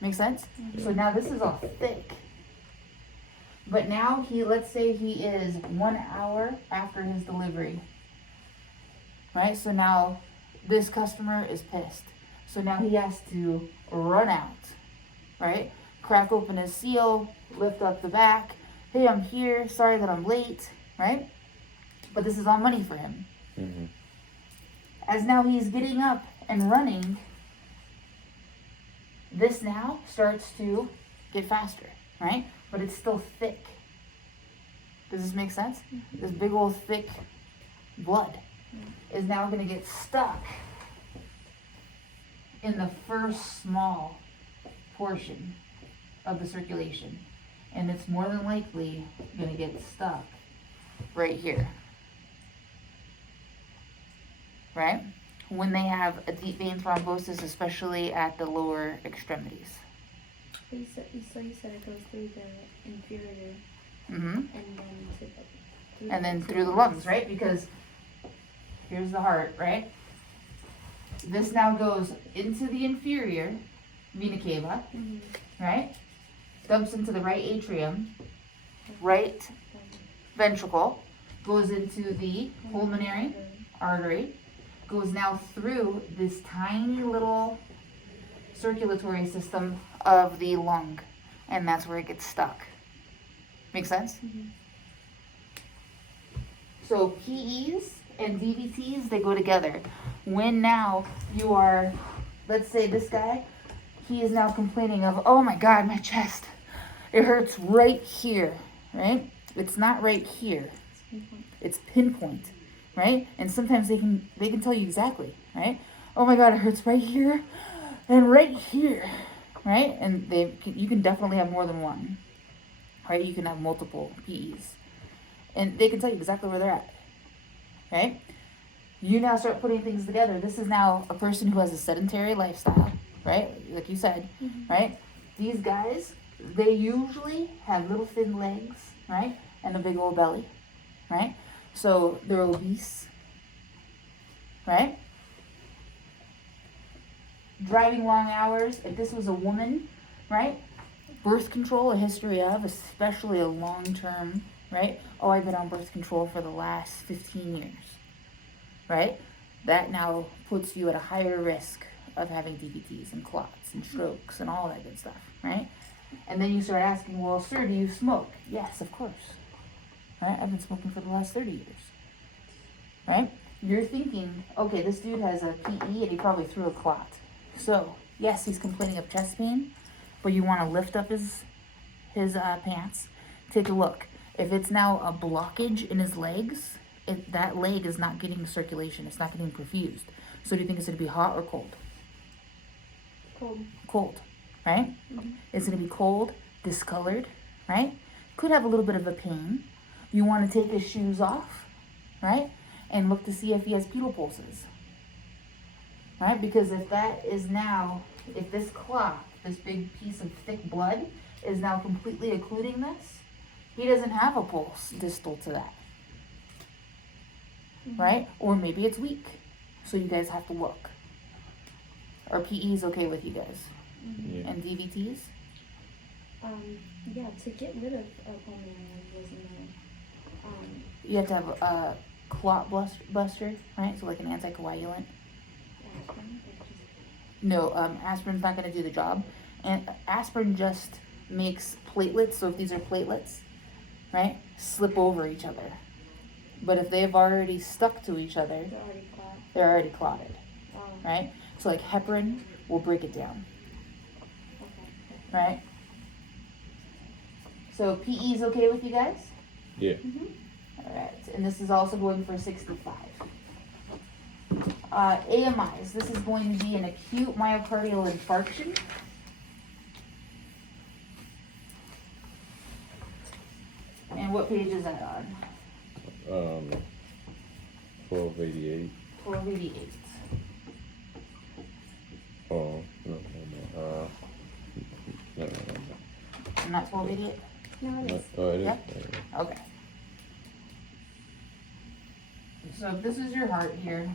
Make sense? So now this is all thick. But now let's say he is 1 hour after his delivery. Right? So now this customer is pissed. So now he has to run out. Right? Crack open his seal, lift up the back. Hey, I'm here. Sorry that I'm late. Right? But this is all money for him. Mm-hmm. As now he's getting up and running, this now starts to get faster, right? But it's still thick. Does this make sense? Mm-hmm. This big old thick blood is now going to get stuck in the first small portion of the circulation. And it's more than likely going to get stuck right here. Right? When they have a deep vein thrombosis, especially at the lower extremities. You said it goes through the inferior, Mm-hmm. and then through the lungs, right? Because here's the heart, right? This now goes into the inferior vena cava, right? Dumps into the right atrium, right ventricle, goes into the pulmonary artery, goes now through this tiny little circulatory system of the lung, and that's where it gets stuck. Make sense? Mm-hmm. So PEs and DVTs, they go together. When now you are, let's say this guy, he is now complaining of, oh my God, my chest, it hurts right here, right? It's not right here. It's pinpoint. Right? And sometimes they can tell you exactly, right? Oh my God, it hurts right here and right here, right? And you can definitely have more than one, right? You can have multiple PEs, and they can tell you exactly where they're at, right? You now start putting things together. This is now a person who has a sedentary lifestyle, right? Like you said, right? These guys, they usually have little thin legs, right? And a big old belly, right? So they're obese, right? Driving long hours. If this was a woman, right? Birth control, a history of, especially a long term, right? Oh, I've been on birth control for the last 15 years, right? That now puts you at a higher risk of having DVTs and clots and strokes and all that good stuff, right? And then you start asking, well, sir, do you smoke? Yes, of course. Right? I've been smoking for the last 30 years. Right? You're thinking, okay, this dude has a PE and he probably threw a clot. So, yes, he's complaining of chest pain, but you want to lift up his pants. Take a look. If it's now a blockage in his legs, that leg is not getting circulation. It's not getting perfused. So do you think it's going to be hot or cold? Cold. Cold, right? Mm-hmm. It's going to be cold, discolored, right? Could have a little bit of a pain. You want to take his shoes off, right? And look to see if he has pedal pulses, right? Because if this clot, this big piece of thick blood, is now completely occluding this, he doesn't have a pulse distal to that, right? Or maybe it's weak. So you guys have to look. Are PEs okay with you guys? Yeah. And DVTs? Yeah, to get rid of pulmonary embolism, You have to have a clot buster, right? So like an anticoagulant. aspirin, No, aspirin's not going to do the job. And aspirin just makes platelets, so if these are platelets, right, slip over each other. But if they've already stuck to each other, they're already clot. they're already clotted, Oh, right? So like heparin will break it down, okay. right? So PE is okay with you guys? Yeah. All right, and this is also going for 65. AMIs, this is going to be an acute myocardial infarction. And what page is that on? 1288. 1288. Oh, no. No. Not 1288? No, it is. Oh, it is. Yeah. Okay. So if this is your heart here,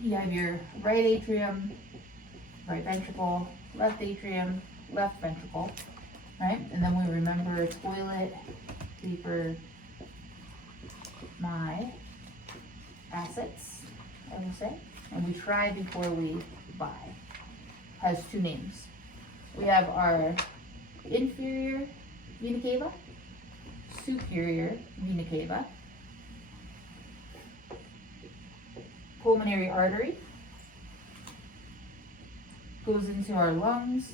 you have your right atrium, right ventricle, left atrium, left ventricle, right? And then we remember toilet, paper, my assets, I will say. And we try before we buy. Has two names. We have our inferior vena cava, superior vena cava, pulmonary artery, goes into our lungs.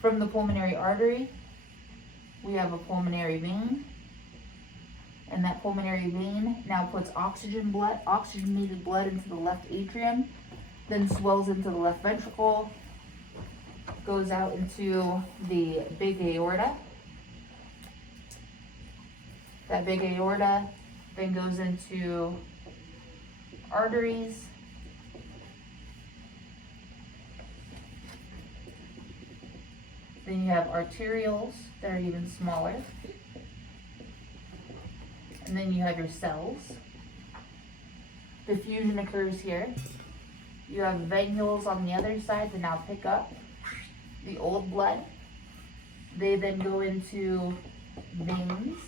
From the pulmonary artery, we have a pulmonary vein, and that pulmonary vein now puts oxygenated blood into the left atrium, then swells into the left ventricle, goes out into the big aorta. That big aorta then goes into arteries, then you have arterioles that are even smaller, and then you have your cells. Diffusion occurs here. You have venules on the other side to now pick up the old blood. They then go into veins,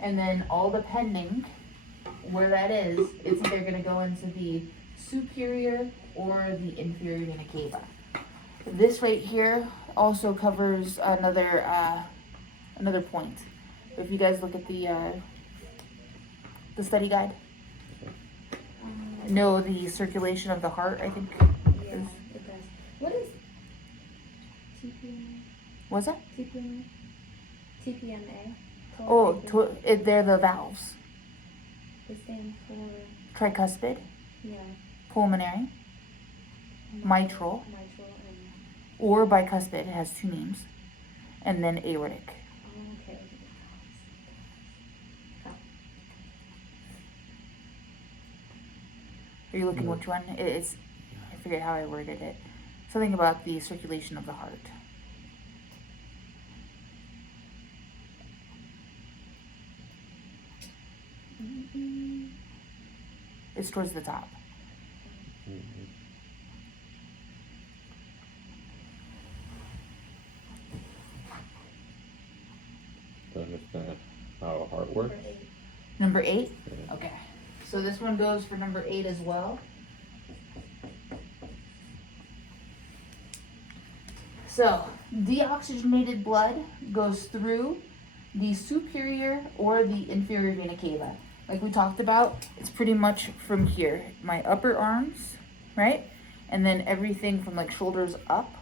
and then all depending where that is, it's either going to go into the superior or the inferior vena cava. This right here also covers another point. If you guys look at the study guide, know the circulation of the heart, I think. Yeah, it does. What is TPMA? Was it? TPMA? TPMA? Oh, they're the valves. They stand for, Tricuspid, yeah, pulmonary, mitral, and, or bicuspid. It has two names. And then aortic. oh, okay. Are you looking which one? It's, I forget how I worded it. something about the circulation of the heart. It's towards the top. To understand how a heart works. Number 8? Yeah. Okay. So this one goes for number 8 as well. So, deoxygenated blood goes through the superior or the inferior vena cava. Like we talked about, it's pretty much from here. My upper arms, right? And then everything from like shoulders up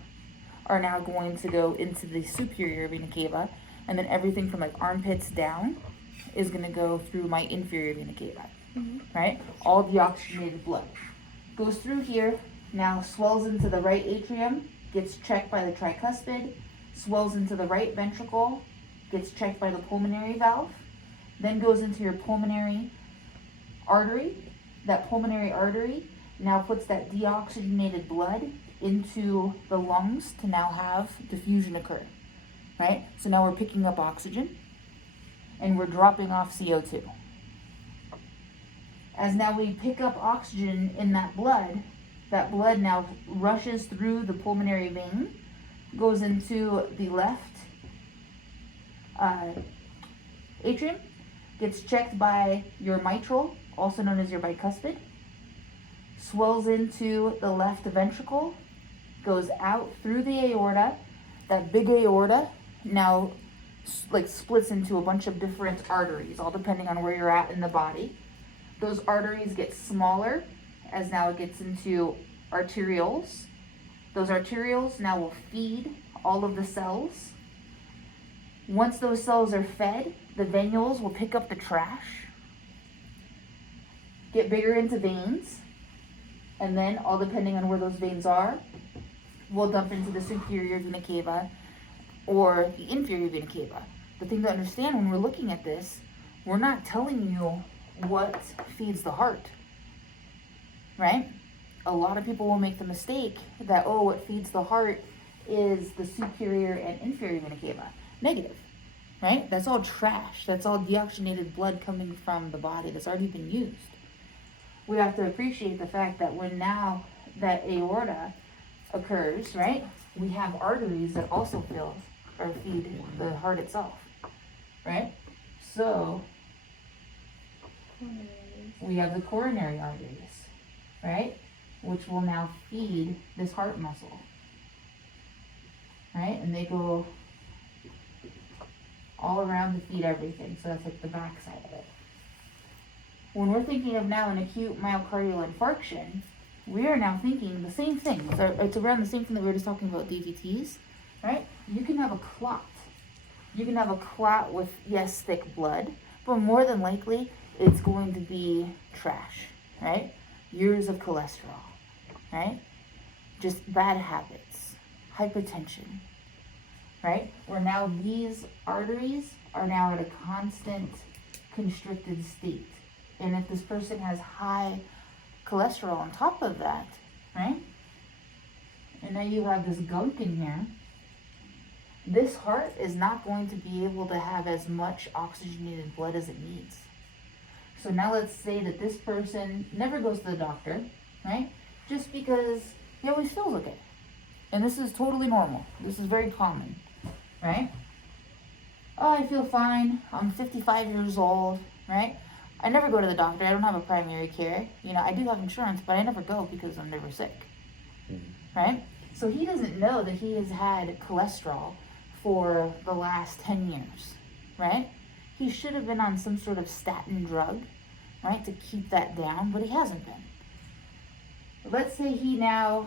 are now going to go into the superior vena cava. And then everything from like armpits down is going to go through my inferior vena cava, right? All deoxygenated blood goes through here, now swells into the right atrium, gets checked by the tricuspid, swells into the right ventricle, gets checked by the pulmonary valve, then goes into your pulmonary artery. That pulmonary artery now puts that deoxygenated blood into the lungs to now have diffusion occur, right? So now we're picking up oxygen and we're dropping off CO2. As now we pick up oxygen in that blood now rushes through the pulmonary vein, goes into the left atrium, gets checked by your mitral, also known as your bicuspid, swells into the left ventricle, goes out through the aorta. That big aorta now like splits into a bunch of different arteries, all depending on where you're at in the body. Those arteries get smaller as now it gets into arterioles. Those arterioles now will feed all of the cells. Once those cells are fed, the venules will pick up the trash, get bigger into veins, and then, all depending on where those veins are, will dump into the superior vena cava or the inferior vena cava. The thing to understand when we're looking at this, we're not telling you what feeds the heart, right? A lot of people will make the mistake that, oh, what feeds the heart is the superior and inferior vena cava. Negative, right? That's all trash. That's all deoxygenated blood coming from the body that's already been used. We have to appreciate the fact that when now that aorta occurs, right, we have arteries that also fill or feed the heart itself, right? So we have the coronary arteries, right, which will now feed this heart muscle, right? And they go all around to feed everything. So that's like the back side of it. When we're thinking of now an acute myocardial infarction, we are now thinking the same thing. It's around the same thing that we were just talking about DVTs, right? You can have a clot. You can have a clot with, yes, thick blood, but more than likely, it's going to be trash, right? Years of cholesterol, right? Just bad habits, hypertension, right? Where now these arteries are now at a constant constricted state. And if this person has high cholesterol on top of that, right? And now you have this gunk in here. This heart is not going to be able to have as much oxygenated blood as it needs. So now let's say that this person never goes to the doctor, right? Just because he always feels okay. And this is totally normal. This is very common, right? Oh, I feel fine. I'm 55 years old, right? I never go to the doctor. I don't have a primary care. You know, I do have insurance, but I never go because I'm never sick, right? So he doesn't know that he has had cholesterol for the last 10 years, right? He should have been on some sort of statin drug, right, to keep that down, but he hasn't been. Let's say he now,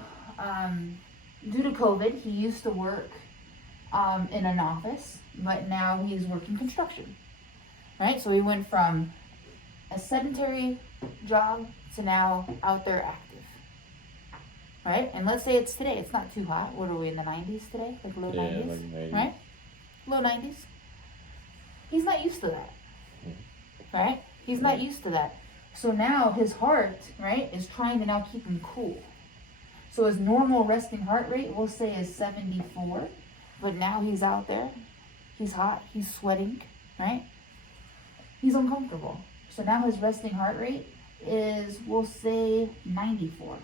due to COVID, he used to work in an office, but now he's working construction, right? So he went from a sedentary job to now out there active, right? And let's say it's today, it's not too hot. What are we, in the 90s today? Like low 90s, like 90s. right? Low 90s. He's not used to that, right? He's not used to that. So now his heart, right, is trying to now keep him cool. So his normal resting heart rate, we'll say, is 74, but now he's out there, he's hot, he's sweating, right? He's uncomfortable. So now his resting heart rate is, we'll say, 94,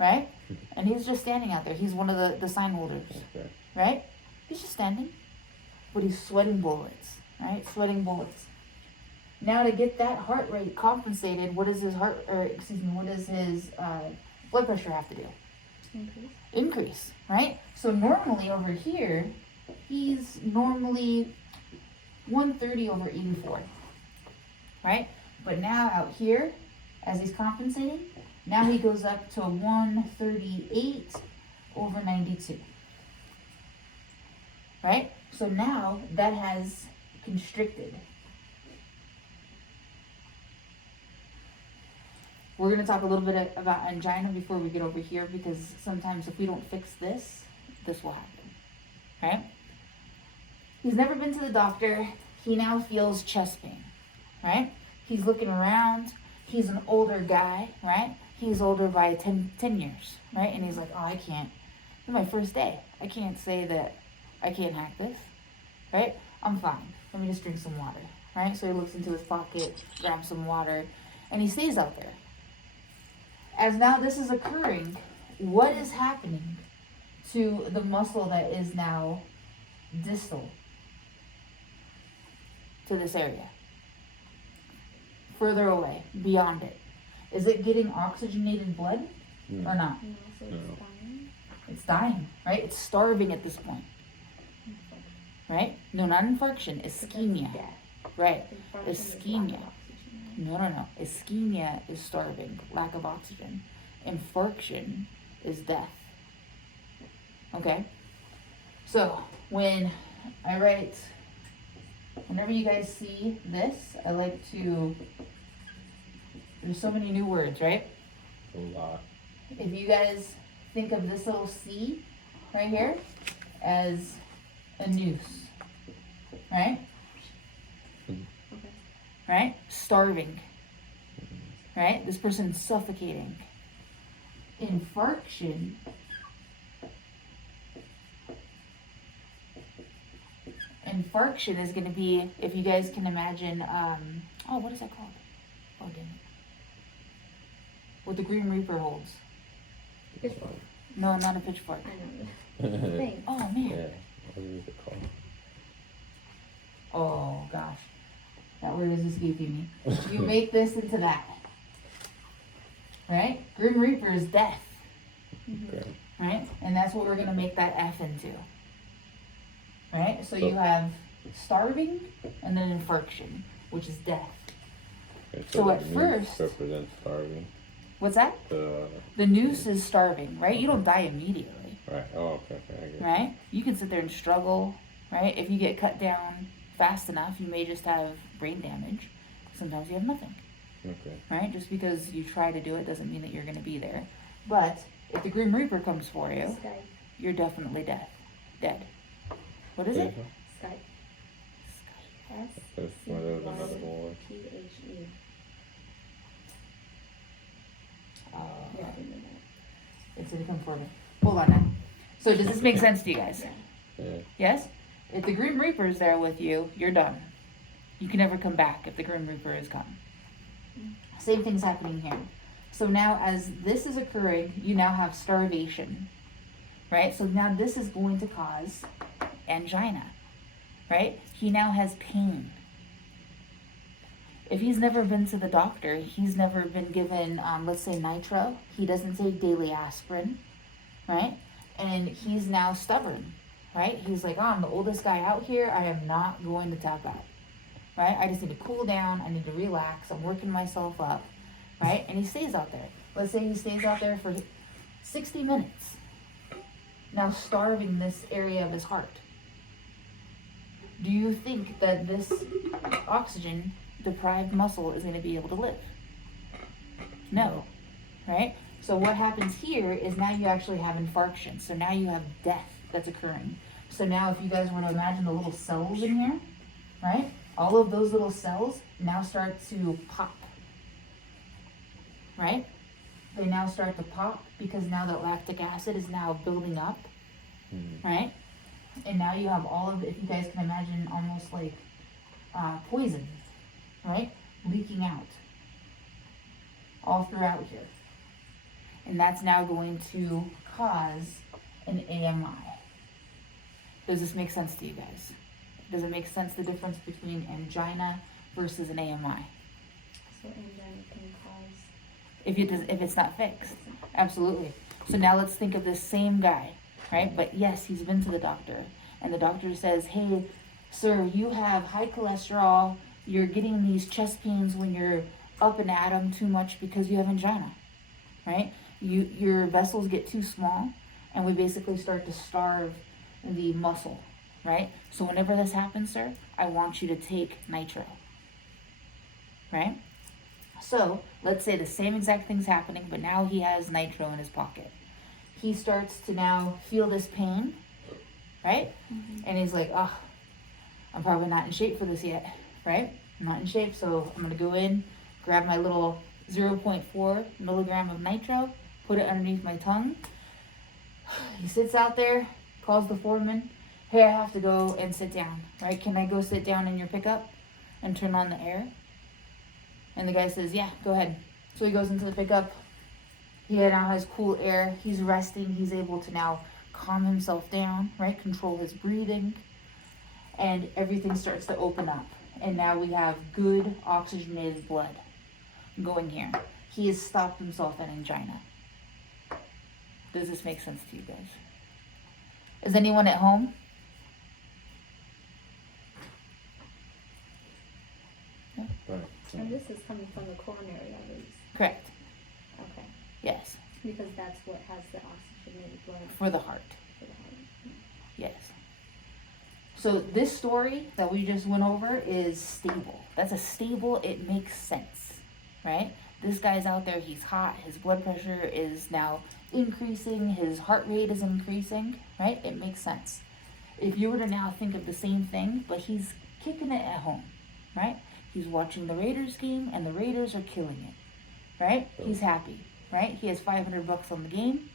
right? And he's just standing out there. He's one of the sign holders, Okay. right? He's just standing, but he's sweating bullets, right? Sweating bullets. Now to get that heart rate compensated, what does his what does his blood pressure have to do? Increase. Increase, right? So normally over here, he's normally 130 over 84, right? But now out here, as he's compensating, now he goes up to 138 over 92, right? So now that has constricted. We're going to talk a little bit about angina before we get over here, because sometimes if we don't fix this, this will happen, right? He's never been to the doctor. He now feels chest pain, right? He's looking around. He's an older guy, right? He's older by 10 years, right? And he's like, oh, I can't. It's my first day. I can't say that I can't hack this, right? I'm fine. Let me just drink some water, right? So he looks into his pocket, grabs some water, and he stays out there. As now this is occurring, what is happening to the muscle that is now distal to this area? Further away, beyond it. Is it getting oxygenated blood or not? No, so it's No. dying. It's dying, right? It's starving at this point, right? No, not infarction, ischemia, Death. right? Infarction is lack of Ischemia. oxygen. No. Ischemia is starving, lack of oxygen. Infarction is death. Okay? So, whenever you guys see this, I like to, there's so many new words, right? A lot. If you guys think of this little C right here as a noose, right? Okay. Right? Starving. Right? This person's suffocating. Infarction is going to be, if you guys can imagine, what is that called? Oh, dang it. What the Green Reaper holds. Pitchfork. No, not a pitchfork. I know. Yeah. Thanks. Oh, man. What is it called? Oh, gosh. That word is escaping me. You make this into that. Right? Grim Reaper is death. Okay. Right? And that's what we're going to make that F into. Right? So So- you have starving and then infarction, which is death. Okay, So the at noose first- represents starving. What's that? The noose is starving, right? You don't die immediately, Right. Oh, okay. I get it. right? You can sit there and struggle, right? If you get cut down fast enough, you may just have brain damage. Sometimes you have nothing, Okay. right? Just because you try to do it doesn't mean that you're going to be there. But if the Grim Reaper comes for you, Skype. you're definitely dead. What is it? Skype. S. That's C. why there was Y. another one. P. H. E. Yeah, I didn't know that. It's going to come for me. Hold on now. So does this make sense to you guys? Yeah. Yeah. Yes? If the Grim Reaper is there with you, you're done. You can never come back if the Grim Reaper is gone. Same thing's happening here. So now as this is occurring, you now have starvation, right? So now this is going to cause angina, right? He now has pain. If he's never been to the doctor, he's never been given, let's say, nitro. He doesn't take daily aspirin, right? And he's now stubborn, right? He's like, oh, I'm the oldest guy out here. I am not going to tap out, right? I just need to cool down. I need to relax. I'm working myself up, right? And he stays out there. Let's say he stays out there for 60 minutes, now starving this area of his heart. Do you think that this oxygen deprived muscle is going to be able to live? No, right? So what happens here is now you actually have infarction. So now you have death that's occurring. So now if you guys were to imagine the little cells in here, right? All of those little cells now start to pop, right? they now start to pop because now that lactic acid is now building up, right? And now you have all of, if you guys can imagine, almost like poison, right? Leaking out all throughout here. And that's now going to cause an AMI. Does this make sense to you guys? Does it make sense the difference between angina versus an AMI? So angina can cause. If it's not fixed. Absolutely. So now let's think of this same guy, right? But yes, he's been to the doctor, and the doctor says, hey, sir, you have high cholesterol, you're getting these chest pains when you're up and at 'em too much because you have angina, right? Your vessels get too small, and we basically start to starve the muscle, right? So whenever this happens, sir, I want you to take nitro, right? So let's say the same exact thing's happening, but now he has nitro in his pocket. He starts to now feel this pain, right? And he's like, oh, I'm probably not in shape for this yet, right? I'm not in shape, so I'm gonna go in, grab my little 0.4 milligram of nitro, put it underneath my tongue. He sits out there, calls the foreman, hey, I have to go and sit down, right? Can I go sit down in your pickup and turn on the air? And the guy says, yeah, go ahead. So he goes into the pickup. He now has cool air. He's resting. He's able to now calm himself down, right? Control his breathing. And everything starts to open up. And now we have good oxygenated blood going here. He has stopped himself at angina. Does this make sense to you guys? Is anyone at home? Right. And this is coming from the coronary arteries. Correct. Okay. Yes. Because that's what has the oxygenated blood For the heart. for the heart. Yes. So this story that we just went over is stable. That's a stable, it makes sense, right? This guy's out there, he's hot, his blood pressure is now increasing, his heart rate is increasing, right? It makes sense. If you were to now think of the same thing, but he's kicking it at home, right? He's watching the Raiders game and the Raiders are killing it, right? He's happy, right? He has $500 on the game,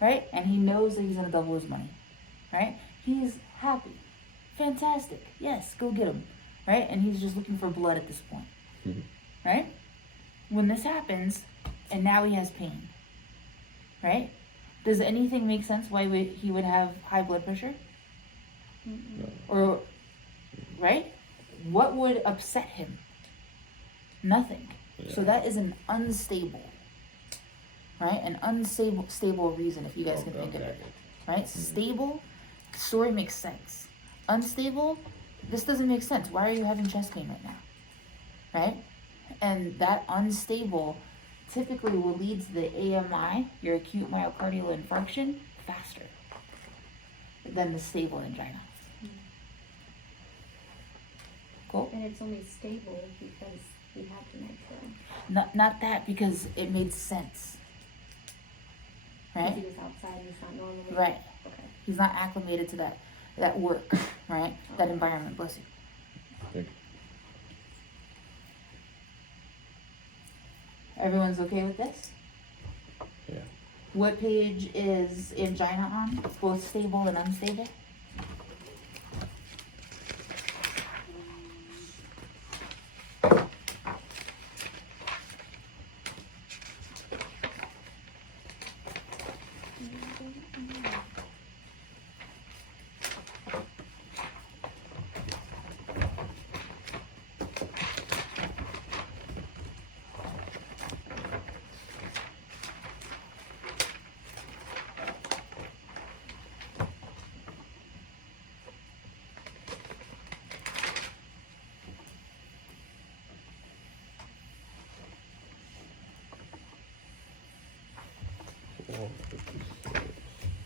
right? And he knows that he's gonna double his money, right? He's happy. Fantastic. Yes, go get him, right? And he's just looking for blood at this point, right? When this happens, and now he has pain, right? Does anything make sense why he would have high blood pressure? Or, right? What would upset him? Nothing. So that is an unstable, right? An unstable reason, if you guys can think of it, right? Stable, story makes sense. Unstable, this doesn't make sense. Why are you having chest pain right now, right? And that unstable typically will lead to the AMI, your acute myocardial infarction, faster than the stable angina. Cool? And it's only stable because we have the nitro. Not that, because it made sense, Because right? he was outside and it's not normally. Right. Okay. He's not acclimated to that work, right? That environment, bless you. Thank Everyone's okay with this? Yeah. What page is angina on? Both stable and unstable? Oh,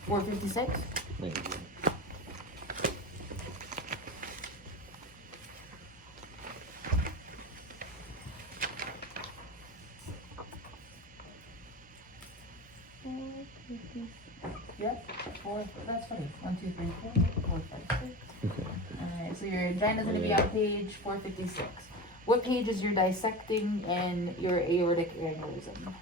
456? maybe. Yep. That's funny. 1, 2, 3, 4, 5, 6. Alright, so your angina's gonna be on page 456. What page is your dissecting and your aortic aneurysm?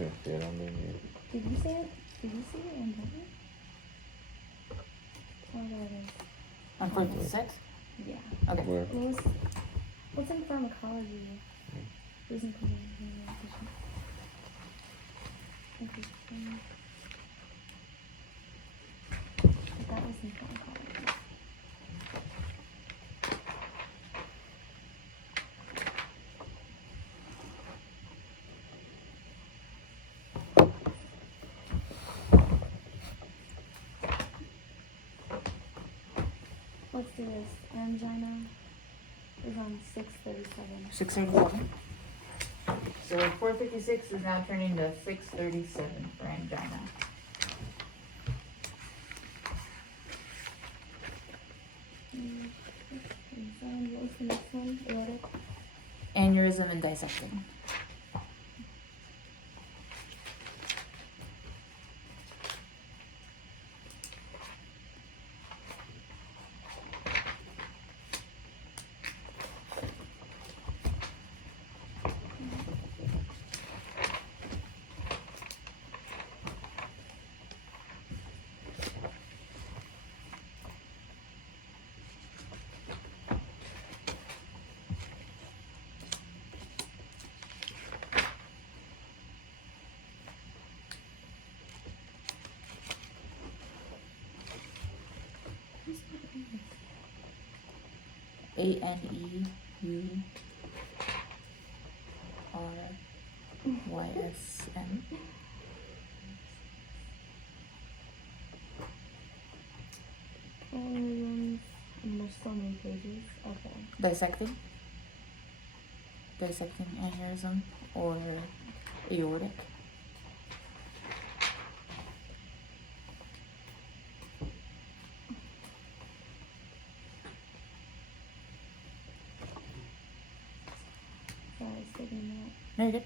can't see it on there yet. Did you see it? Did you see it in heaven? Oh, there it is. On 456? Yeah. Okay. Where? What's in pharmacology? Reason for that was in pharmacology. Let's do this. Angina is on 637. 637. So 456 is now turning to 637 for angina. What was the next one? Aortic. Aneurysm and dissecting. ANEURYSM. Aneurysms. And there's so many pages. Okay. Dissecting. Dissecting aneurysm or aortic. Sorry, I was taking that. Very good.